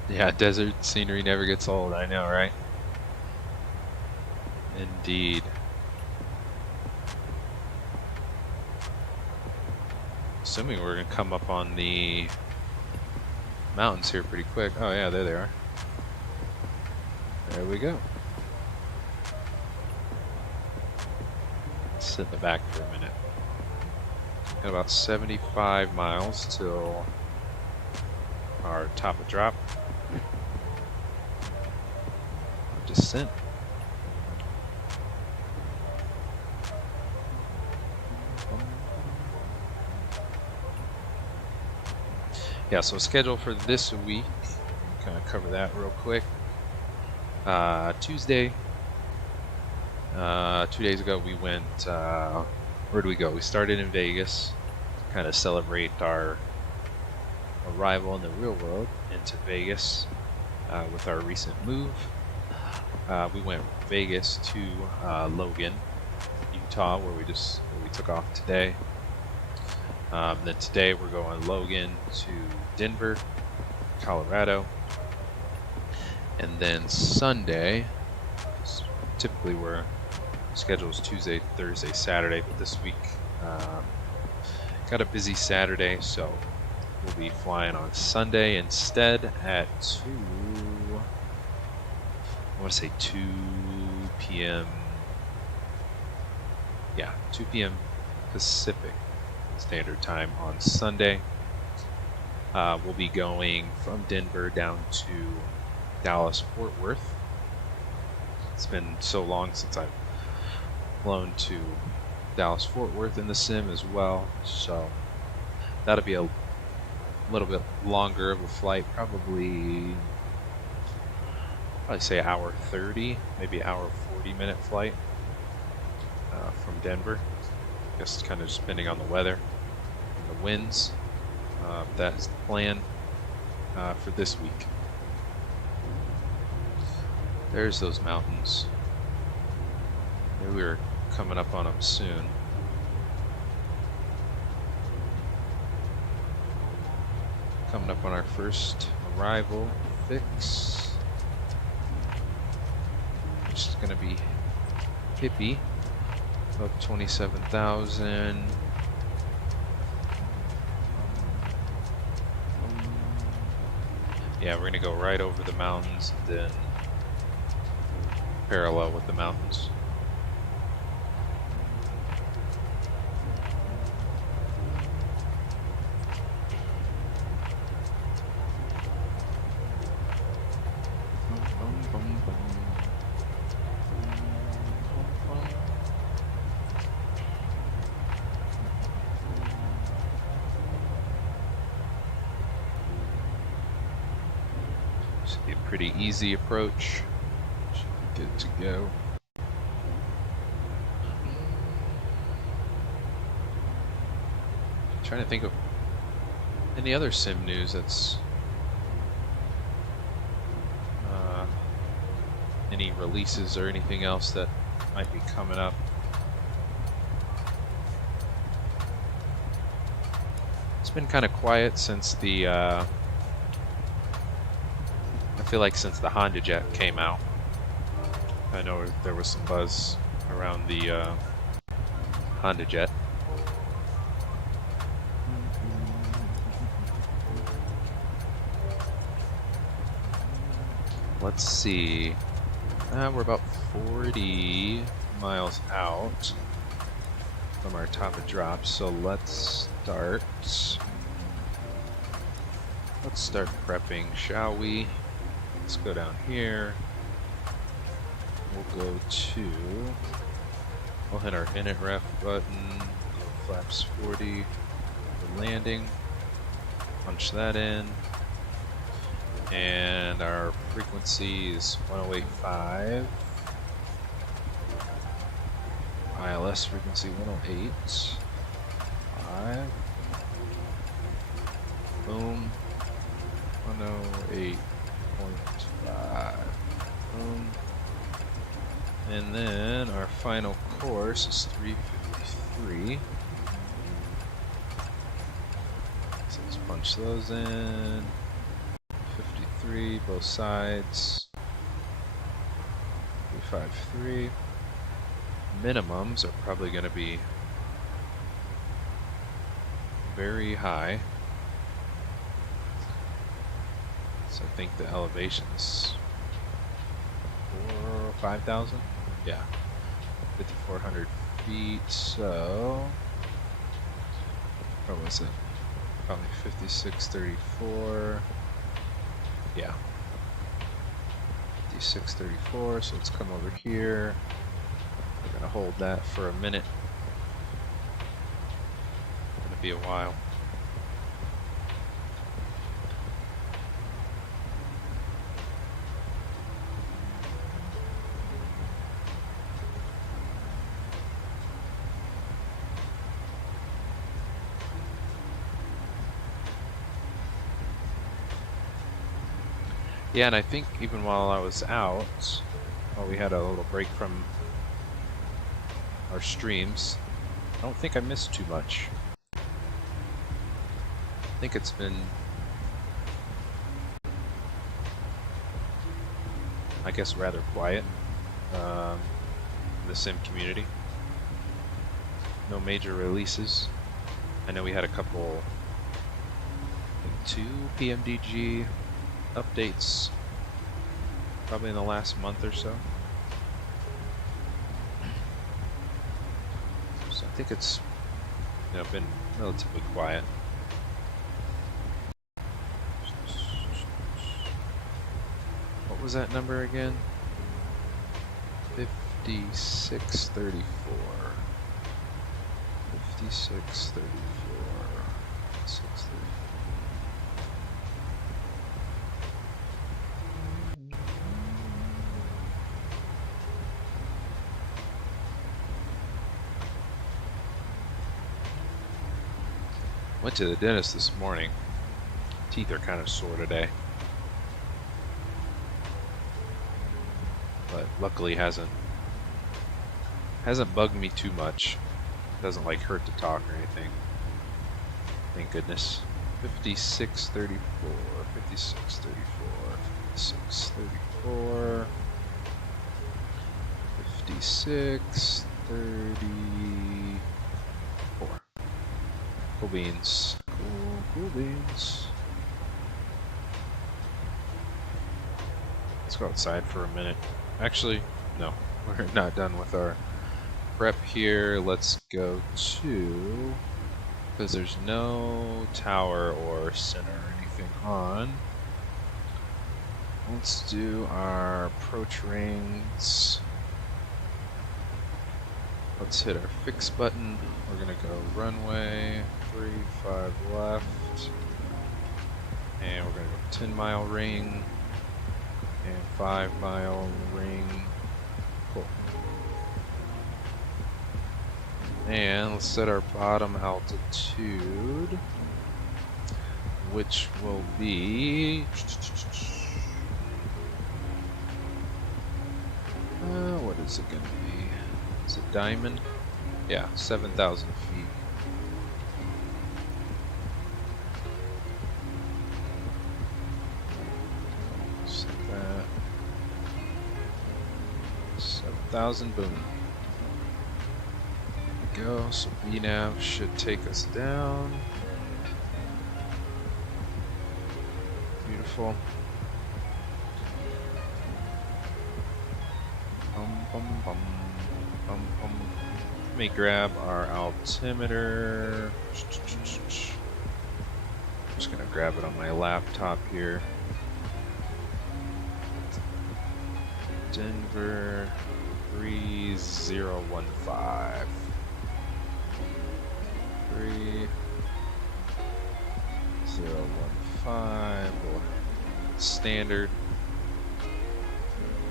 Yeah, desert scenery never gets old. I know, right? Indeed. Assuming we're gonna come up on the mountains here pretty quick. Oh yeah, there they are. There we go. Sit in the back for a minute. Got about 75 miles till our top of drop. Descent. Yeah, so schedule for this week, kind of cover that real quick. Tuesday, 2 days ago we went, where did we go? We started in Vegas to kind of celebrate our arrival in the real world into Vegas with our recent move. We went from Vegas to Logan, Utah, where we took off today. Then today we're going Logan to Denver, Colorado, and then Sunday. Typically we're schedules Tuesday, Thursday, Saturday, but this week got a busy Saturday, so we'll be flying on Sunday instead at 2 p.m. Yeah, 2 p.m. Pacific Standard Time on Sunday. We'll be going from Denver down to Dallas Fort Worth. It's been so long since I've flown to Dallas Fort Worth in the sim as well, so that'll be a little bit longer of a flight, probably say hour 30, maybe hour 40-minute flight from Denver. I guess kind of just depending on the weather and the winds. That's the plan. for this week. There's those mountains. Maybe we're coming up on them soon. Coming up on our first arrival fix, which is going to be hippie, about 27,000. Yeah, we're going to go right over the mountains and then parallel with the mountains. Should be a pretty easy approach. Should be good to go. Trying to think of any other sim news that's any releases or anything else that might be coming up. It's been kind of quiet since the I feel like since the Honda Jet came out. I know there was some buzz around the Honda Jet. Let's see. We're about 40 miles out from our top of drop, so let's start. Let's start prepping, shall we? Let's go down here. We'll go to. We'll hit our init ref button. Flaps 40 for landing. Punch that in. And our frequency is 108.5. ILS frequency 108.5. Boom. 108.5. Boom. And then our final course is 353. So let's punch those in. 53, both sides. 353. Minimums are probably going to be very high. So I think the elevation is 5,000? Yeah. 5,400 feet, so what was it? Probably 5634. Yeah. 5634, so let's come over here. We're gonna hold that for a minute. It's gonna be a while. Yeah, and I think even while I was out, while we had a little break from our streams, I don't think I missed too much. I think it's been, I guess, rather quiet in the sim community. No major releases. I know we had a couple, I think 2 PMDG updates probably in the last month or so. So I think it's, you know, been relatively quiet. What was that number again? 5634. 5634. 634. Went to the dentist this morning. Teeth are kind of sore today. But luckily hasn't bugged me too much. Doesn't like hurt to talk or anything. Thank goodness. 5634, 5634, 5634, 5634. Cool beans. Cool beans. Let's go outside for a minute. Actually, no, we're not done with our prep here. Let's go to, because there's no tower or center or anything on. Let's do our approach rings. Let's hit our fix button. We're gonna go runway 35 left, and we're gonna go 10-mile ring and 5-mile ring. Cool. And let's set our bottom altitude, which will be what is it gonna be? Is it diamond? Yeah, 7,000 feet. Just like that. 7,000, boom. There we go. So VNav should take us down. Beautiful. Let me grab our altimeter. I'm just gonna grab it on my laptop here. Denver 3015. 3015. Standard.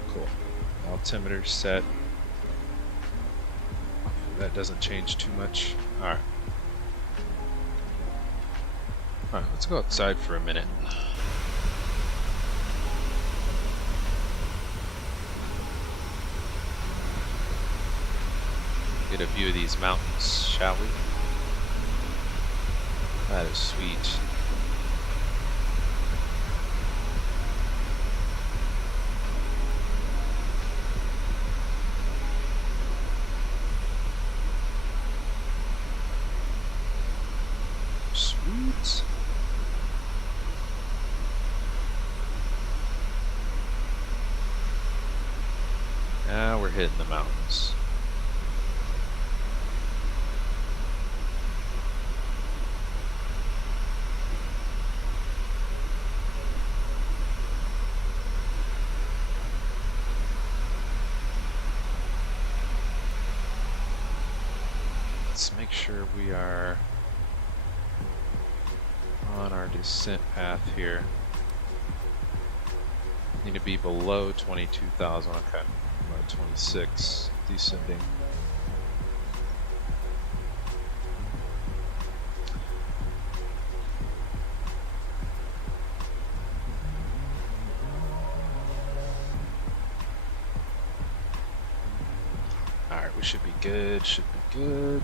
Cool. Altimeter set. That doesn't change too much. Alright. Alright, let's go outside for a minute. Get a view of these mountains, shall we? That is sweet. Sweet. Now we're hitting the mountains. Let's make sure we are on our descent path here. Need to be below 22,000. Okay, about 26 descending. Alright, we should be good, should be good.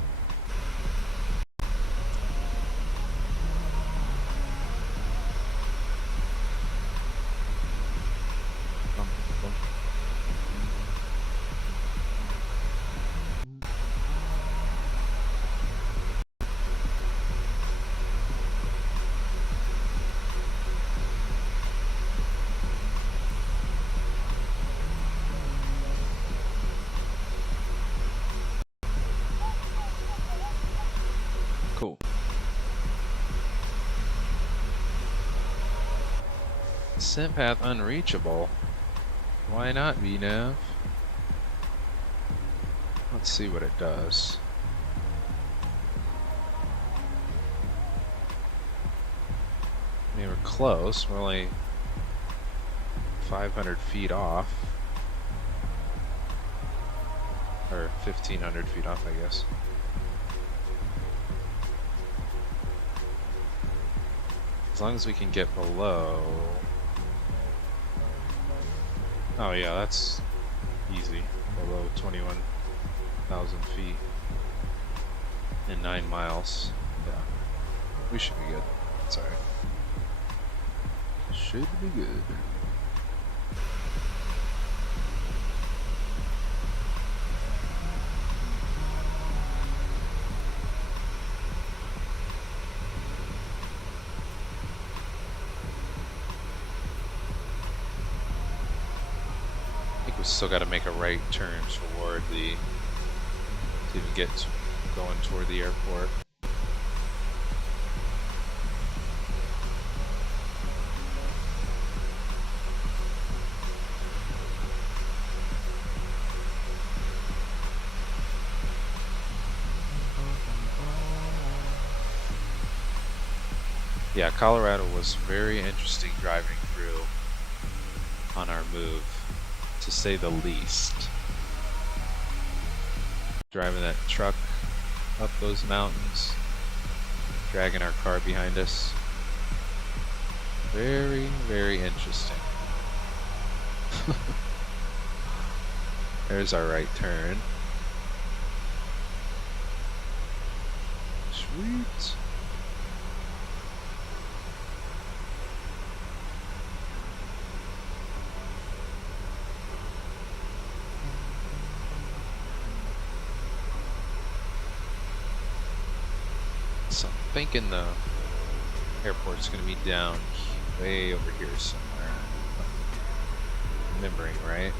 Cool. Descent path unreachable. Why not, VNav? Let's see what it does. I mean, we're close. We're only 500 feet off. Or 1,500 feet off, I guess. As long as we can get below. Oh yeah, that's easy. Below 21,000 feet in 9 miles. Yeah, we should be good. Sorry. Should be good. We still got to make a right turn toward the to even get going toward the airport. Yeah, Colorado was very interesting driving through on our move, to say the least. Driving that truck up those mountains, dragging our car behind us. Very, very interesting. There's our right turn. Sweet. So I'm thinking the airport's going to be down way over here somewhere. Remembering right.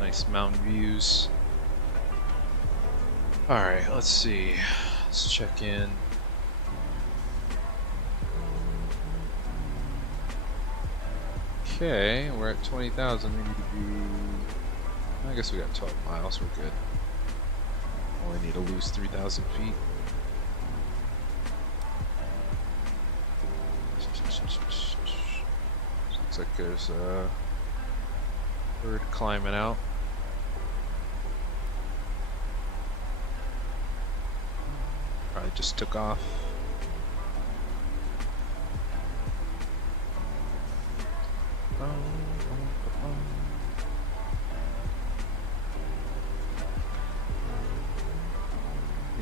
Nice mountain views. Alright, let's see. Let's check in. Okay, we're at 20,000. We need to be. I guess we got 12 miles. We're good. Only need to lose 3,000 feet. Looks like there's a bird climbing out. Probably just took off.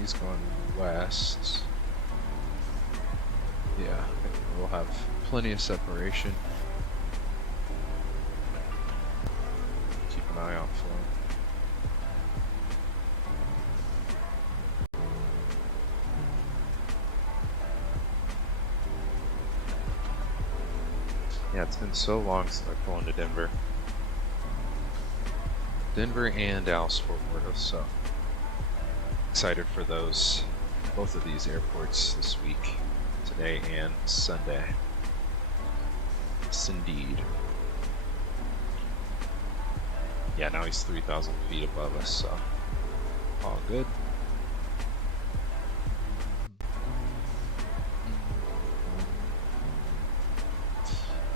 He's going west. Yeah, we'll have plenty of separation. Keep an eye out for him. Yeah, it's been so long since I've flown to Denver. Denver and Dallas Fort Worth, so excited for those, both of these airports this week, today and Sunday. Yes, indeed. Yeah, now he's 3,000 feet above us, so all good.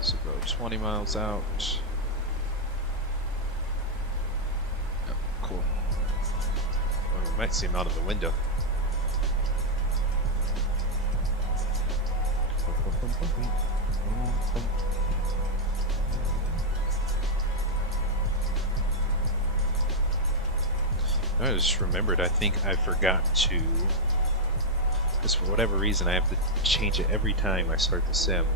So go 20 miles out. Yep, cool. Well, we might see him out of the window. I just remembered, I think I forgot to, because for whatever reason I have to change it every time I start the sim.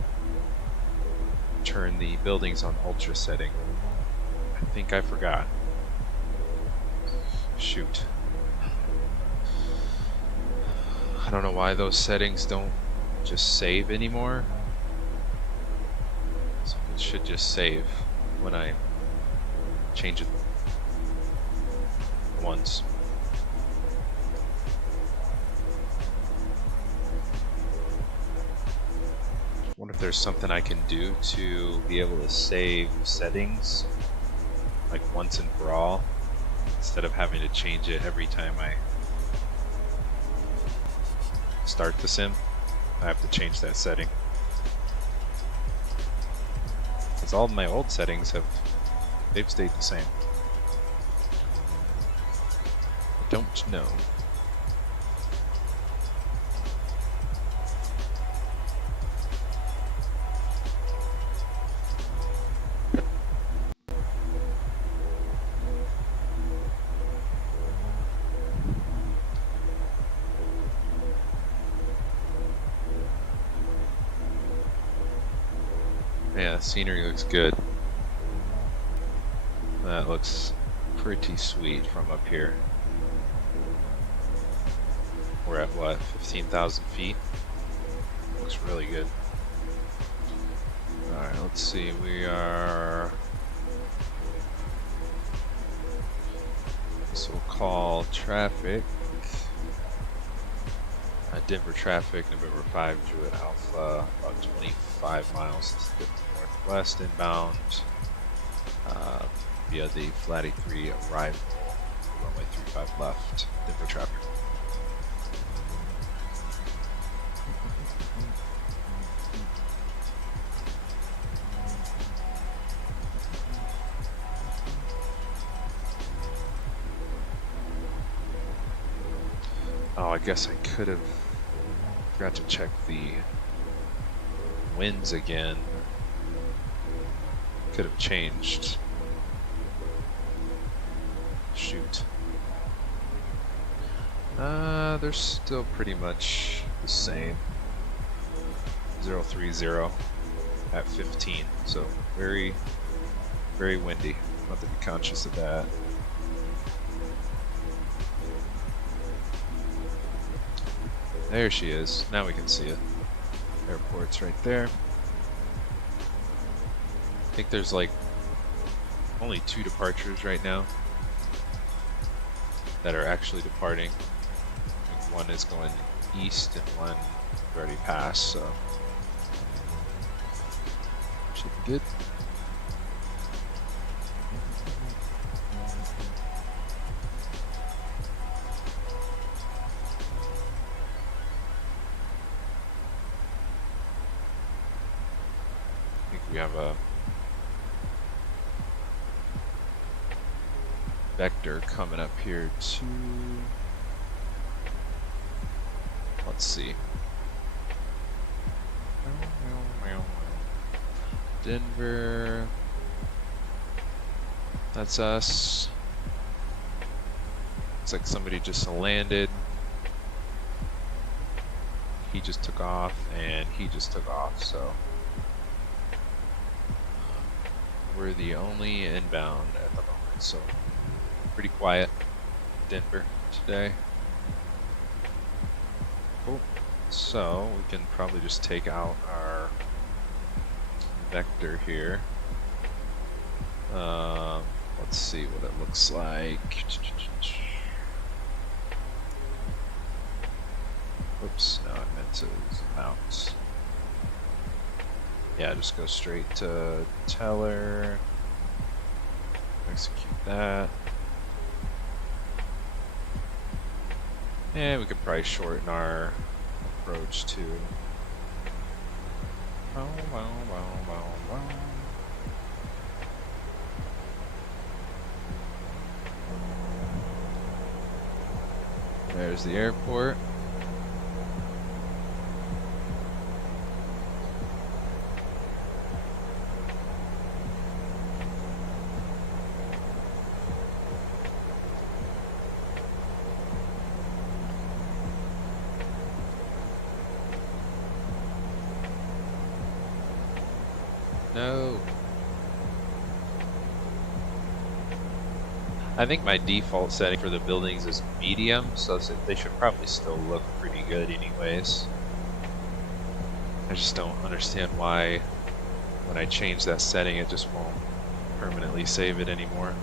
Turn the buildings on ultra setting. I think I forgot. Shoot. I don't know why those settings don't just save anymore. So it should just save when I change it once. I wonder if there's something I can do to be able to save settings like once and for all, instead of having to change it every time I start the sim. I have to change that setting. because all of my old settings they've stayed the same. I don't know. Yeah, the scenery looks good. That looks pretty sweet from up here. We're at what, 15,000 feet? Looks really good. Alright, let's see, we are... So we'll call traffic. Denver traffic, November 5, Druid Alpha, about 25 miles to the northwest inbound via the Flatty 3 arrival, runway 35 left, Denver traffic. Oh, I guess I could have forgot to check the winds again. Could have changed. Shoot. They're still pretty much the same. 030 at 15, so very, very windy. I'll have to be conscious of that. There she is. Now we can see it. Airport's right there. I think there's like only 2 departures right now that are actually departing. I think one is going east and one already passed, so should be good. We have a vector coming up here too. Let's see. Denver. That's us. Looks like somebody just landed. He just took off and he just took off, so we're the only inbound at the moment, so pretty quiet Denver today. Cool. So we can probably just take out our vector here. Let's see what it looks like. Oops, no, I meant to zoom out. Yeah, just go straight to teller, execute that. And we could probably shorten our approach to There's the airport. No. I think my default setting for the buildings is medium, so they should probably still look pretty good anyways. I just don't understand why when I change that setting it just won't permanently save it anymore.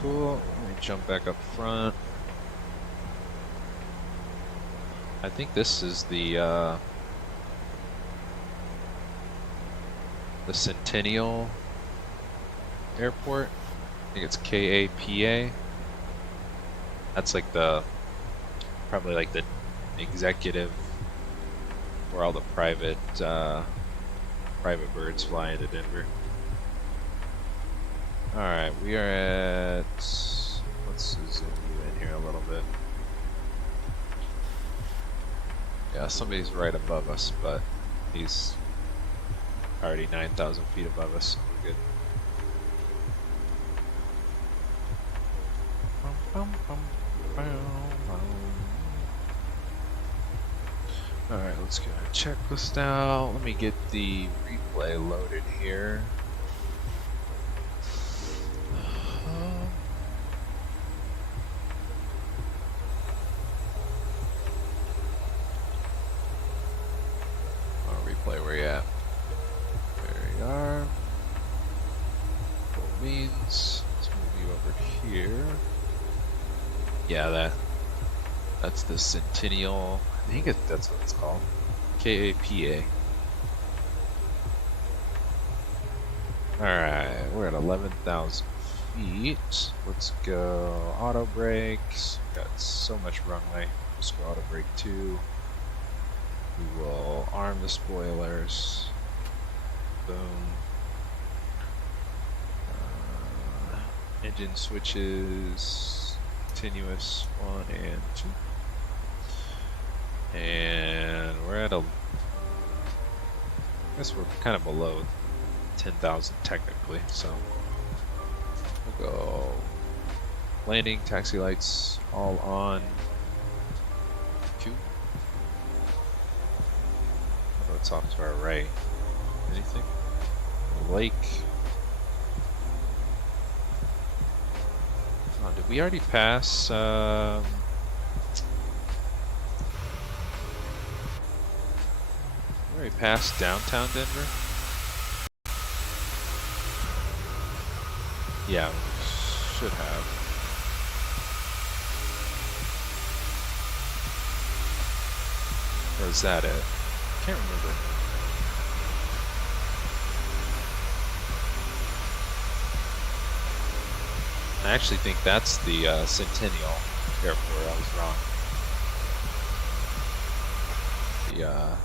Cool. Let me jump back up front. I think this is the Centennial Airport. I think it's KAPA. That's like probably like the executive where all the private birds fly into Denver. Alright, we are at... Let's zoom you in here a little bit. Yeah, somebody's right above us, but he's already 9,000 feet above us, so we're good. Alright, let's get our checklist out. Let me get the replay loaded here. Replay, where you at? There you are. Full means. Let's move you over here. Yeah, that's the Centennial. I think that's what it's called. KAPA. Alright, we're at 11,000 feet. Let's go auto brakes. Got so much runway. Let's go auto brake 2. We will arm the spoilers. Boom. Engine switches. Continuous 1 and 2. And we're at I guess we're kind of below 10,000 technically, so we'll go landing, taxi lights all on. Q. What's off to our right? Anything? Lake. Oh, did we already pass? We already passed downtown Denver? Yeah, we should have. Or is that it? I can't remember. I actually think that's the Centennial Airport. I was wrong. The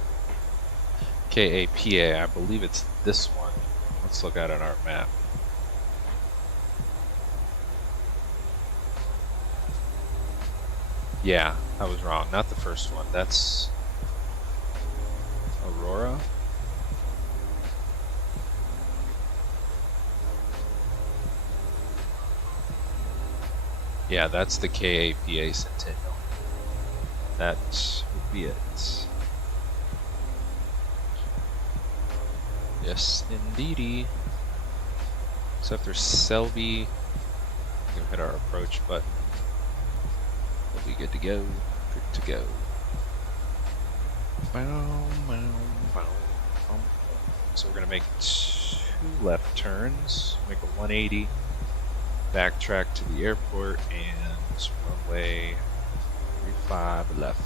KAPA, I believe it's this one. Let's look at it on our map. Yeah, I was wrong. Not the first one. That's Aurora. Yeah, that's the KAPA Centennial. That would be it. Yes, indeedy. Except for Selby. We can hit our approach button. We'll be good to go. Good to go. So we're gonna make 2 left turns, make a 180, backtrack to the airport, and runway 35 left.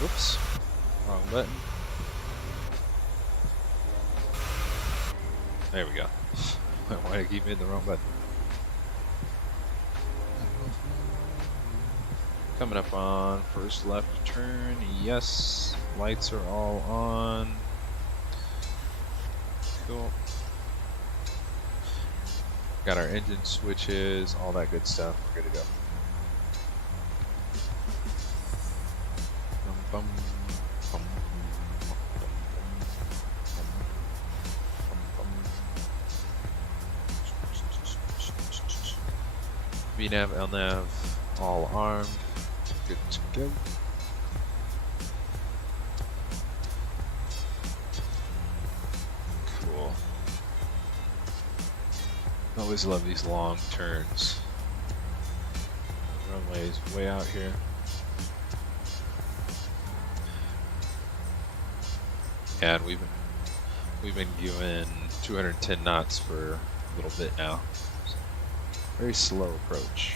Whoops, wrong button. There we go. Why did I keep hitting the wrong button? Coming up on first left turn, yes. Lights are all on. Cool. Got our engine switches, all that good stuff. We're good to go. Bum, bum, VNAV, LNAV, all armed. Good to go. Cool. Always love these long turns. Runway's way out here. Yeah, and we've been given 210 knots for a little bit now. So, very slow approach.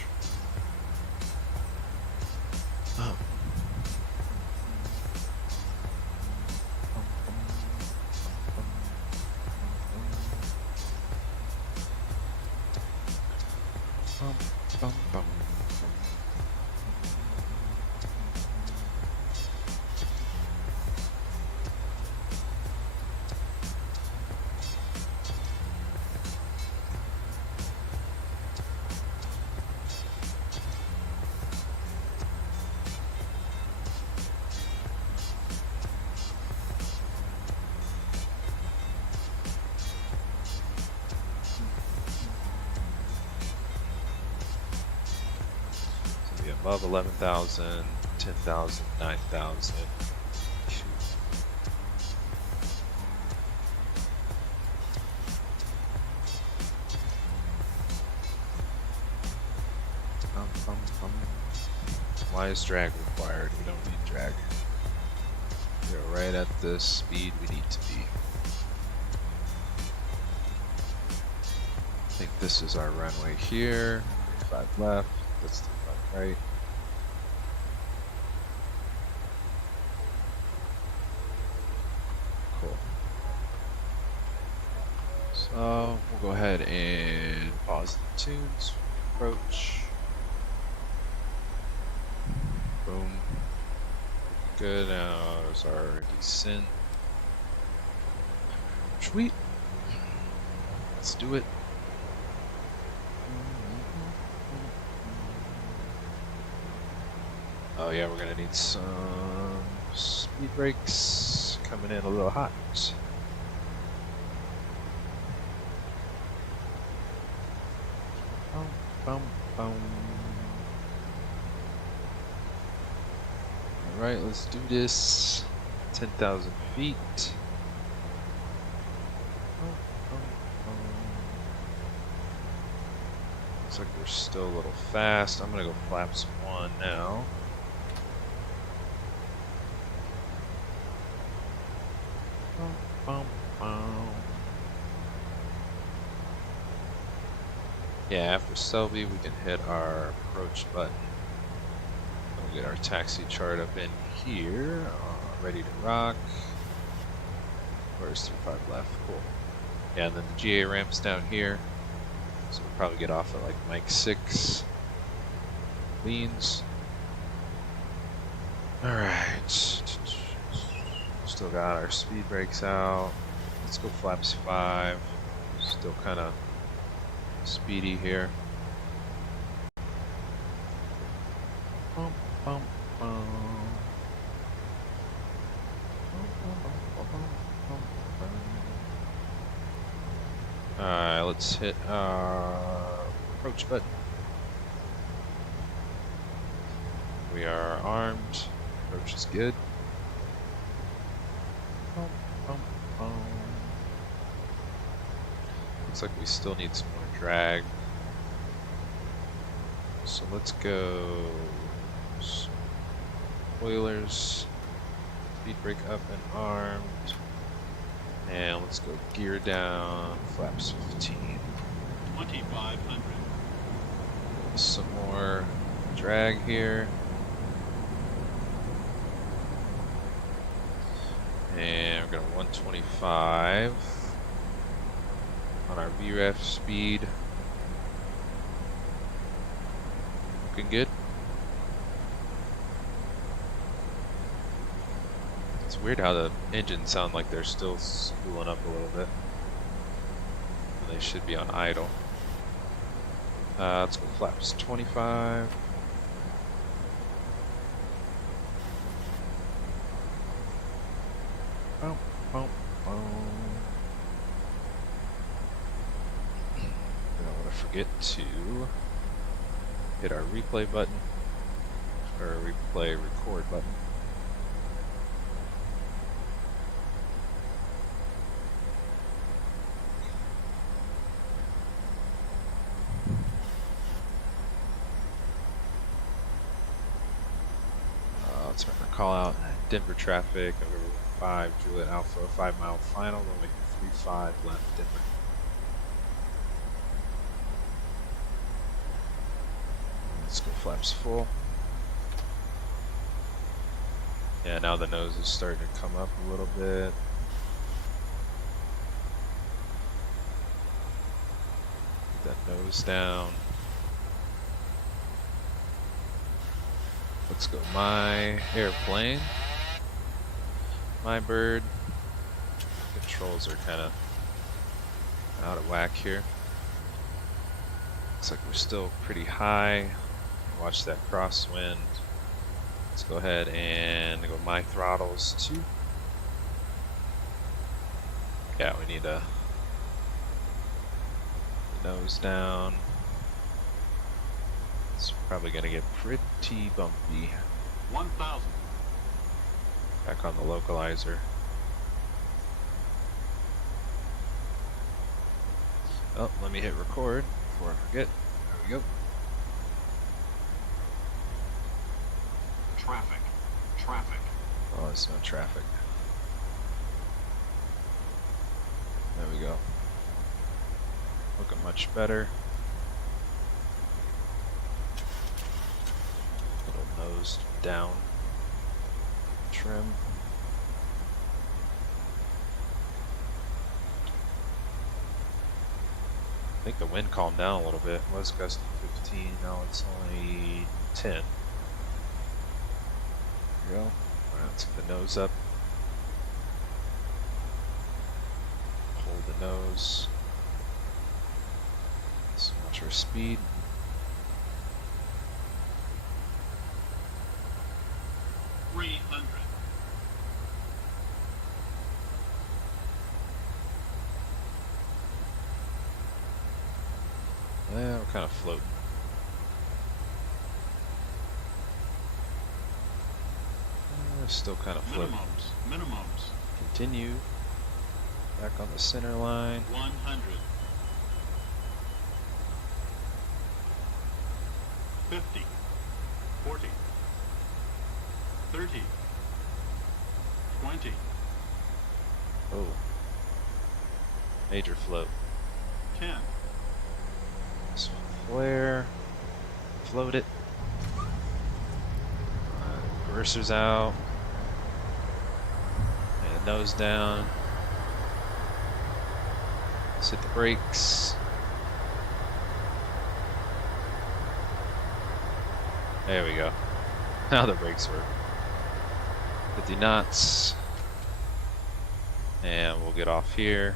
above 11,000, 10,000, 9,000. Why is drag required? We don't need drag. We're right at the speed we need to be. I think this is our runway here. 35 left. That's 35 right. Cool. So we'll go ahead and pause the tunes. Approach. Boom. Good. Now there's our descent. Sweet. Let's do it. Oh yeah, we're gonna need some speed brakes. Coming in a little hot. Boom, boom, boom. Alright, let's do this. 10,000 feet. Looks like we're still a little fast. I'm gonna go flaps 1 now. Yeah, after Selby we can hit our approach button. We'll get our taxi chart up in here. Ready to rock. Where's 35 left? Cool. Yeah, and then the GA ramp's down here. So we'll probably get off at like Mike 6. Leans. Alright. Still got our speed brakes out. Let's go flaps 5. Still kind of speedy here. Bum, bum, bum. Alright, let's hit our approach button. We are armed. Approach is good. Looks like we still need some more drag. So let's go spoilers, speed brake up and armed, and let's go gear down, flaps 15. 2,500. Some more drag here. And we're going to 125 on our VREF speed. Looking good. It's weird how the engines sound like they're still spooling up a little bit. They should be on idle. Let's go flaps 25. Boom, boom, boom. Don't want to forget to hit our replay button, or replay record button. Let's remember call out Denver traffic. 5 Juliet Alpha, 5 mile final, runway 35 left Denver. Let's go flaps full. Yeah, now the nose is starting to come up a little bit. Get that nose down. Let's go my airplane. My bird. Controls are kind of out of whack here. Looks like we're still pretty high. Watch that crosswind. Let's go ahead and go my throttles 2. Yeah, we need a nose down. It's probably gonna get pretty bumpy. 1,000. Back on the localizer. Oh, let me hit record before I forget. There we go. Traffic. Traffic. Oh, there's no traffic. There we go. Looking much better. Little nose down trim. I think the wind calmed down a little bit. It was gusting 15, now it's only 10. There we go. Alright, let's get the nose up. Hold the nose. Let's watch our speed. Yeah, we're kind of floating. Still kind of floating. Minimums. Continue. Back on the center line. 100. 50. 40. 30. 20. Oh. Major float. 10. This one flare. Float it. Reverser's out. And nose down. Let's hit the brakes. There we go. Now the brakes work. 50 knots. And we'll get off here.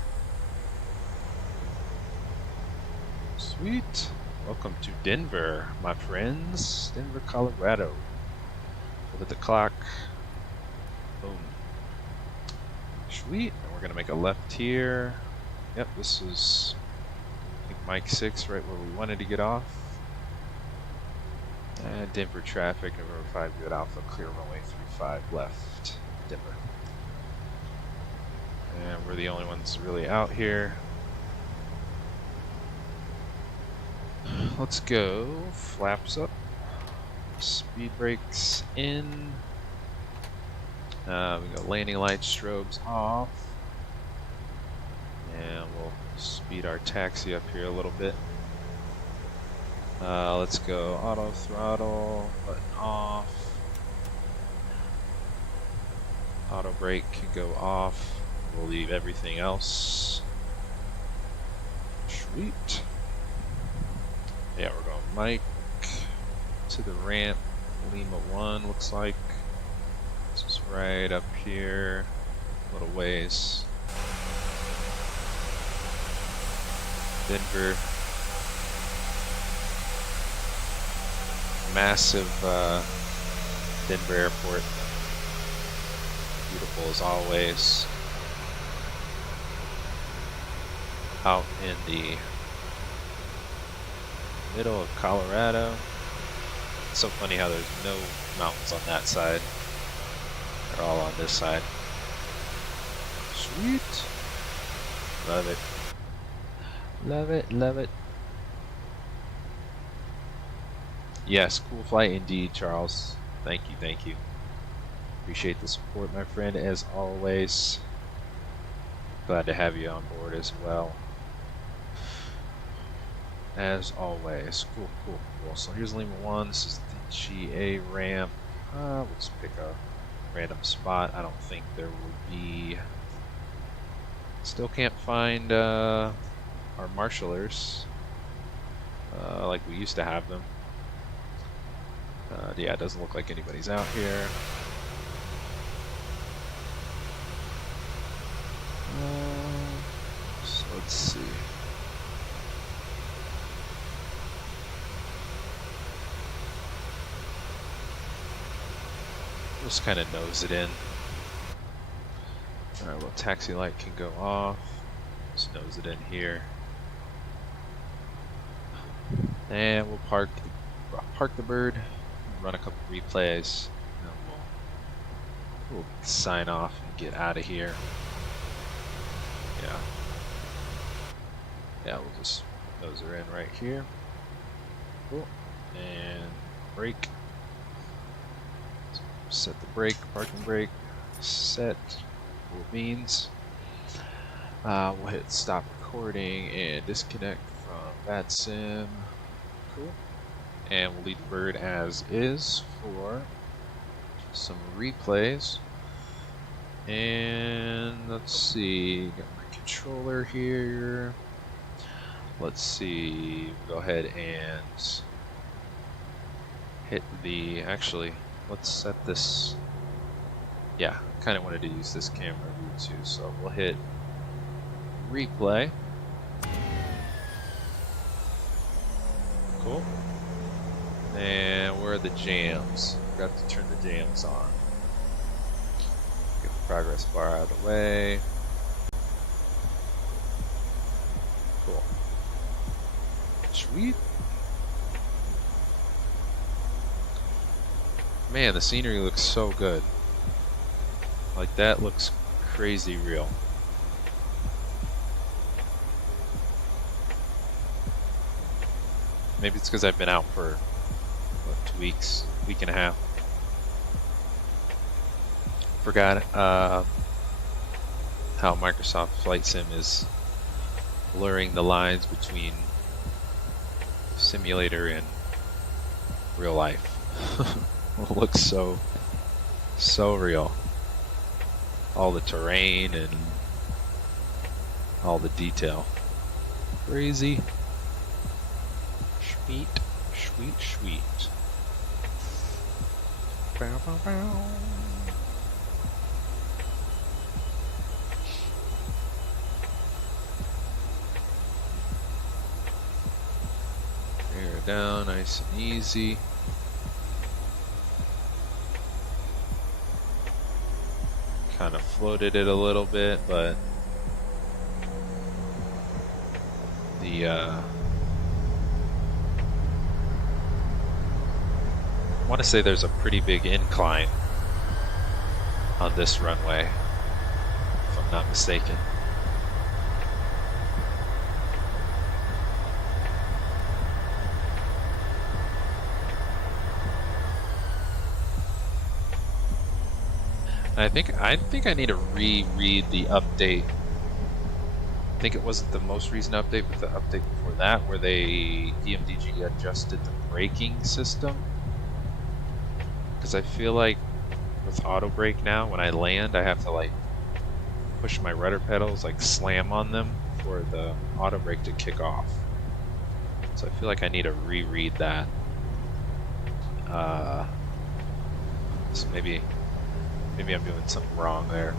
Sweet. Welcome to Denver, my friends. Denver, Colorado. Look at the clock. Boom. Sweet. And we're going to make a left here. Yep, this is, I think, Mike 6, right where we wanted to get off. And Denver traffic, November 5, good Alpha, clear runway 35 left, Denver. And we're the only ones really out here. Let's go. Flaps up. Speed brakes in. We got landing lights, strobes off. And we'll speed our taxi up here a little bit. Let's go auto throttle, button off. Auto brake can go off. We'll leave everything else. Sweet. Yeah, we're going Mike to the ramp. Lima 1 looks like. This is right up here. A little ways. Denver. Massive Denver airport. Beautiful as always. Out in the middle of Colorado. It's so funny how there's no mountains on that side. They're all on this side. Sweet. Love it. Love it, love it. Yes, cool flight indeed, Charles. Thank you, thank you. Appreciate the support, my friend, as always. Glad to have you on board as well. As always. Cool, cool, cool. So here's Lima 1. This is the GA ramp. We'll just pick a random spot. I don't think there will be... Still can't find our marshallers like we used to have them. Yeah, it doesn't look like anybody's out here. So let's see. Just kind of nose it in. Alright, well, taxi light can go off. Just nose it in here. And we'll park the bird, run a couple replays, and we'll sign off and get out of here. Yeah, we'll just, those are in right here. Cool. And brake. Set the brake, parking brake, set, cool beans. We'll hit stop recording and disconnect from Vatsim. Cool. And we'll leave the bird as is for some replays. And let's see, got my controller here. Let's see, go ahead and hit the, actually, let's set this, yeah, kind of wanted to use this camera view too, so we'll hit replay. Cool. And where are the jams? Forgot to turn the jams on. Get the progress bar out of the way. Cool. Sweet. Man, the scenery looks so good. Like, that looks crazy real. Maybe it's because I've been out for, what, 2 weeks, week and a half. Forgot how Microsoft Flight Sim is blurring the lines between simulator and real life. It looks so real. All the terrain and all the detail. Crazy. Sweet, sweet, sweet. Bow, bow, bow. Air down, nice and easy. Kind of floated it a little bit, but the I want to say there's a pretty big incline on this runway, if I'm not mistaken. I think I need to reread the update. I think it wasn't the most recent update, but the update before that, where they PMDG adjusted the braking system. Because I feel like with auto brake now, when I land, I have to like push my rudder pedals, like slam on them for the auto brake to kick off. So I feel like I need to reread that. So maybe I'm doing something wrong there.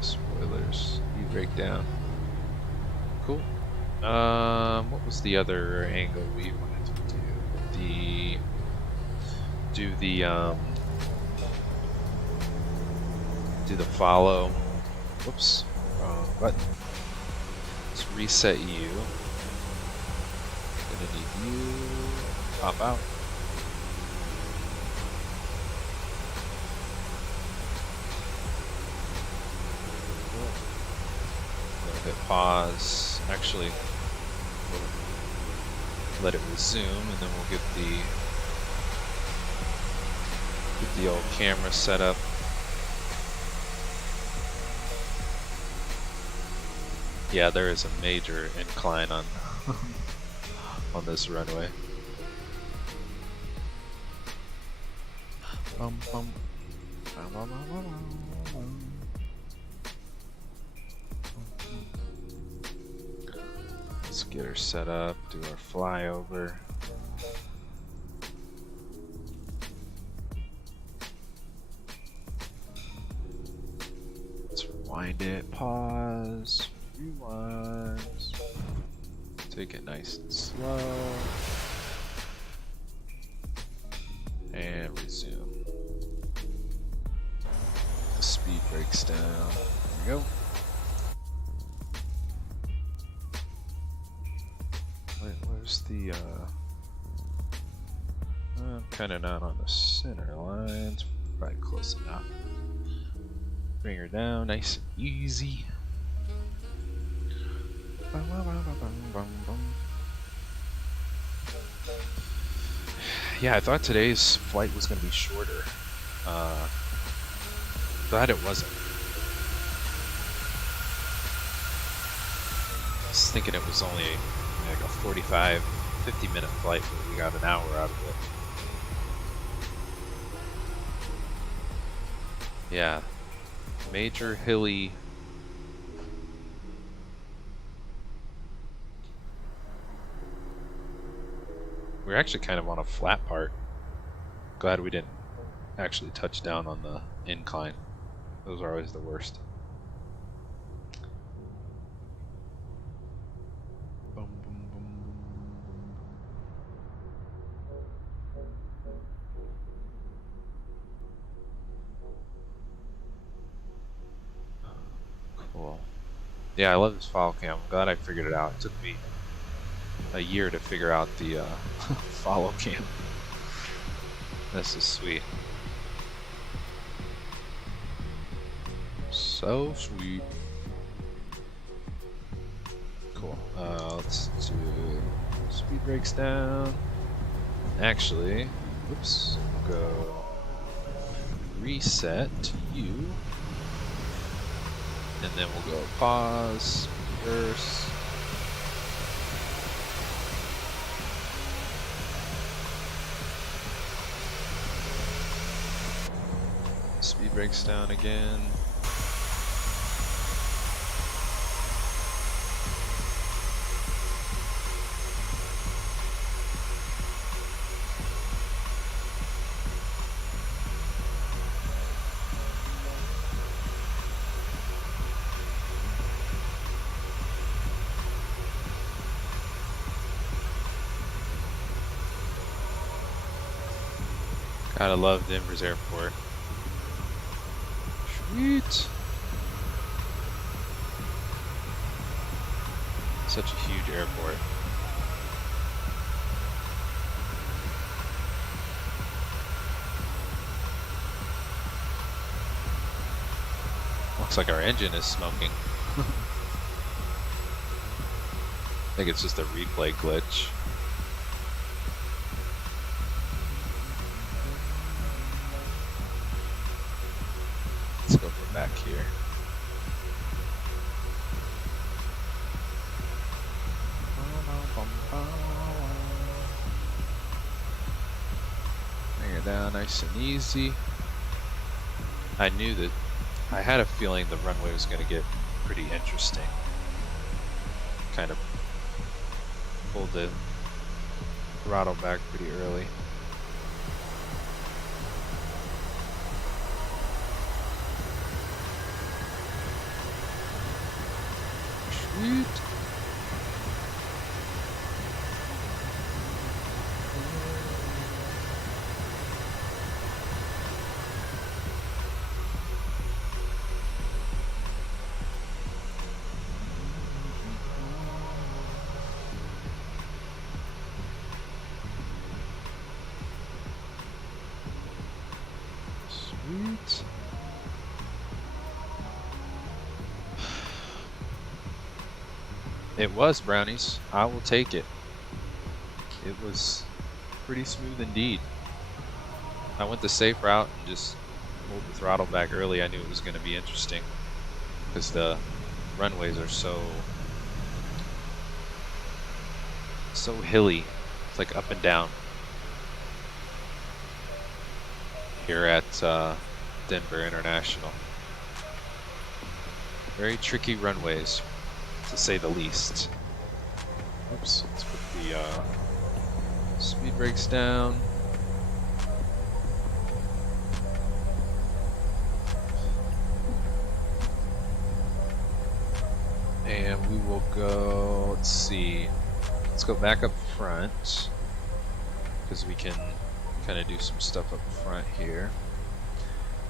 Spoilers. You break down. Cool. What was the other angle we wanted to do? Do the follow. Whoops. Wrong button. Let's reset you. Gonna need you. Pop out. Hit pause. Actually, we'll let it resume, and then we'll get the old camera set up. Yeah, there is a major incline on on this runway. Bum, bum. Bum, bum, bum, bum, bum. Let's get her set up, do our flyover. Let's rewind it, pause, rewind. Take it nice and slow. And resume. The speed breaks down. There we go. Where's the I'm kind of not on the center lines. Probably close enough. Bring her down nice and easy. Yeah, I thought today's flight was going to be shorter. Glad it wasn't. I was thinking it was only like a 45, 50-minute flight, but we got an hour out of it. Yeah, major hilly. We're actually kind of on a flat part. Glad we didn't actually touch down on the incline. Those are always the worst. Boom, boom, boom, boom. Cool. Yeah, I love this file cam. I'm glad I figured it out. It took me a year to figure out the follow cam. This is sweet. So sweet. Cool. Let's do speed brakes down. Actually, oops. Go reset to U. And then we'll go pause, reverse. Speed brakes down again. Gotta love Denver's airport. Sweet. Such a huge airport. Looks like our engine is smoking. I think it's just a replay glitch. Let's go from back here. Bring it down nice and easy. I knew that I had a feeling the runway was going to get pretty interesting. Kind of pulled the throttle back pretty early. Sweet. Sweet. It was brownies. I will take it. It was pretty smooth indeed. I went the safe route and just pulled the throttle back early. I knew it was going to be interesting because the runways are so hilly. It's like up and down here at Denver International. Very tricky runways, to say the least. Oops, let's put the speed brakes down. And we will go, let's see, let's go back up front, because we can kind of do some stuff up front here.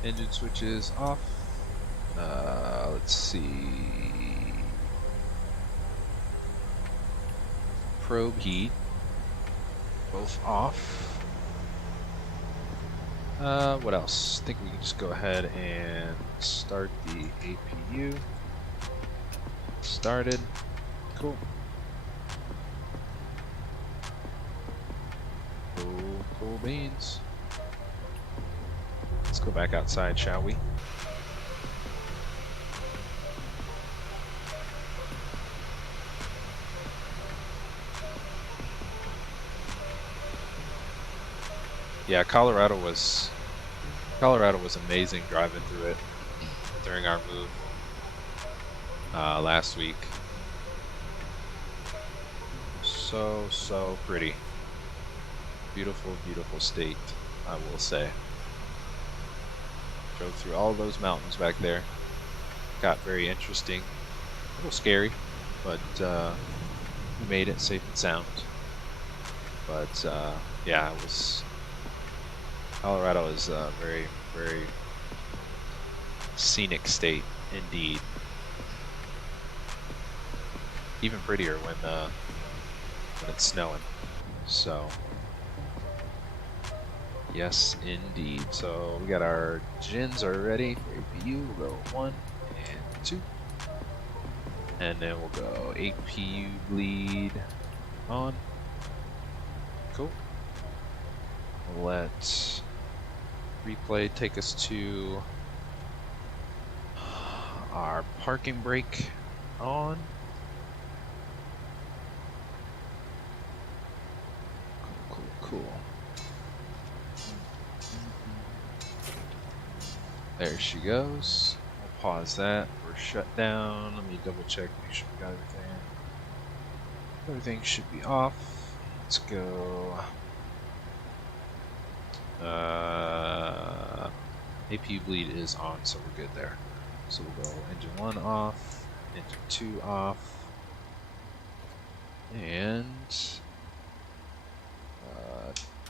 Engine switches off. Let's see. probe heat. Both off. What else? I think we can just go ahead and start the APU. Started. Cool. Cool beans. Let's go back outside, shall we? Yeah, Colorado was amazing driving through it during our move last week. So pretty. Beautiful, beautiful state, I will say. Drove through all those mountains back there. Got very interesting. A little scary, but we made it safe and sound. But yeah, it was. Colorado is a very, very scenic state indeed. Even prettier when it's snowing. So yes, indeed. So we got our gens are ready for APU. We'll go 1 and 2, and then we'll go APU bleed on. Cool. We'll let replay take us to our parking brake on. Cool. There she goes. I'll pause that. We're shut down. Let me double check, make sure we got everything. Everything should be off. Let's go. APU bleed is on, so we're good there. So we'll go engine 1 off, engine 2 off, and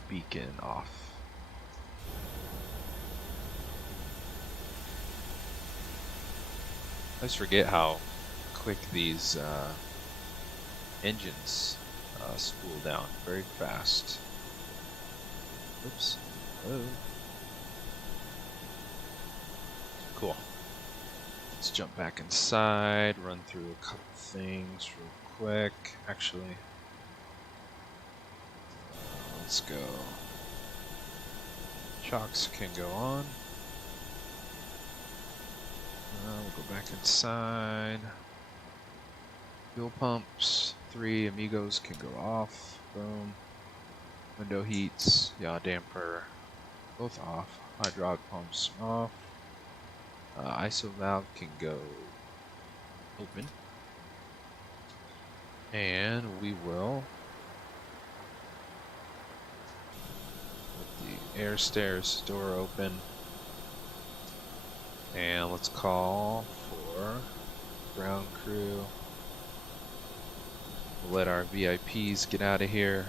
beacon off. I always forget how quick these engines spool down. Very fast. Oops. Oh. Cool. Let's jump back inside, run through a couple things real quick. Actually, let's go. Chocks can go on. We'll go back inside. Fuel pumps, 3 amigos can go off. Boom. Window heats, yaw damper, both off. Hydraulic pumps off. ISO valve can go open. And we will let the air stairs door open. And let's call for ground crew. We'll let our VIPs get out of here.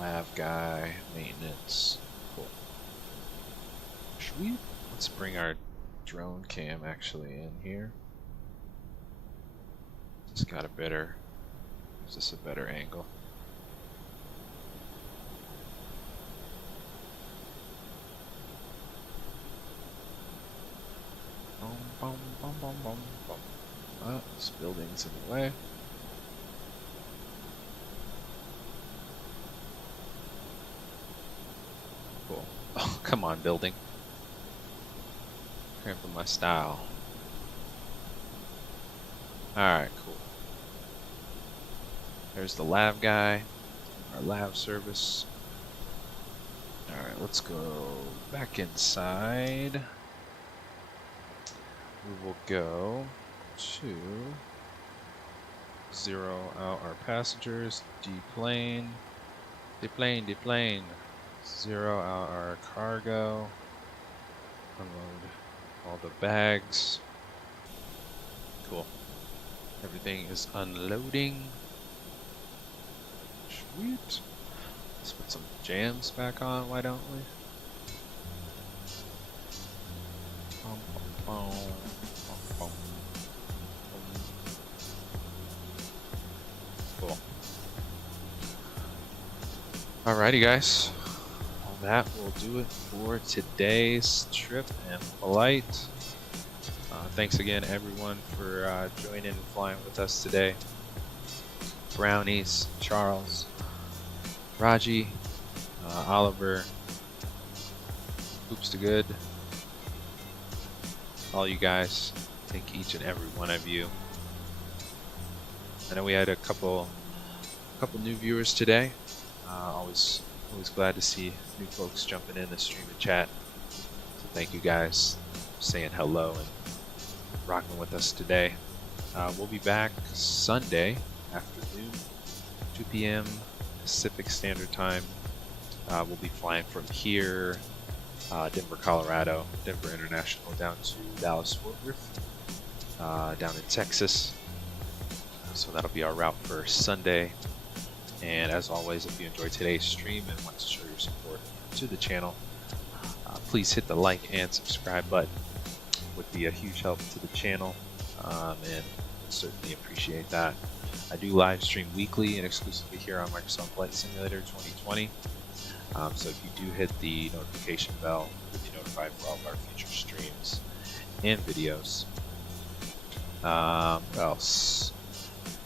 Lav guy, maintenance. Cool. Sweet. Let's bring our drone cam actually in here. It's got a better, gives us a better angle. Boom, boom, boom, boom, boom. Oh, this building's in the way. Cool. Oh, come on, building. Cramping my style. Alright, cool. There's the lav guy, our lav service. Alright, let's go back inside. We will go to zero out our passengers, deplane, deplane. Zero out our cargo. Unload all the bags. Cool. Everything is unloading. Sweet. Let's put some jams back on, why don't we? Alrighty, guys. Well, that will do it for today's trip and flight. Thanks again, everyone, for joining and flying with us today. Brownies, Charles, Raji, Oliver, Hoops to Good, all you guys. Thank each and every one of you. I know we had a couple new viewers today. Always glad to see new folks jumping in the stream and chat. So thank you guys for saying hello and rocking with us today. We'll be back Sunday afternoon, 2 p.m. Pacific Standard Time. We'll be flying from here, Denver, Colorado, Denver International, down to Dallas, Fort Worth, down in Texas. So that'll be our route for Sunday. And as always, if you enjoyed today's stream and want to show your support to the channel, please hit the like and subscribe button. Would be a huge help to the channel, and certainly appreciate that. I do live stream weekly and exclusively here on Microsoft Flight Simulator 2020. So if you do hit the notification bell, you'll be notified for all of our future streams and videos. What else?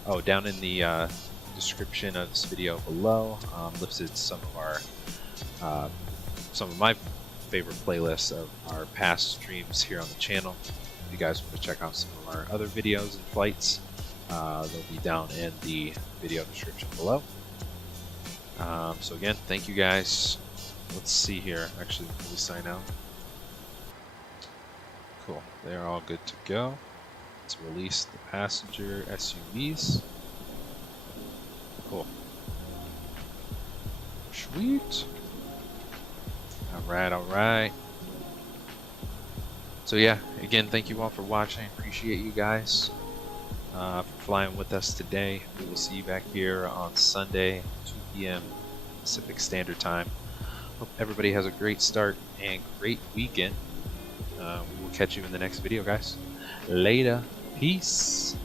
Oh, down in the description of this video below, listed some of my favorite playlists of our past streams here on the channel. If you guys want to check out some of our other videos and flights, they'll be down in the video description below. So again, thank you guys. Let's see here, actually, before we sign out. Cool, they're all good to go. Let's release the passenger SUVs. Cool. Sweet. Alright. So yeah, again, thank you all for watching. Appreciate you guys for flying with us today. We will see you back here on Sunday, 2 p.m. Pacific Standard Time. Hope everybody has a great start and great weekend. We will catch you in the next video, guys. Later. Peace.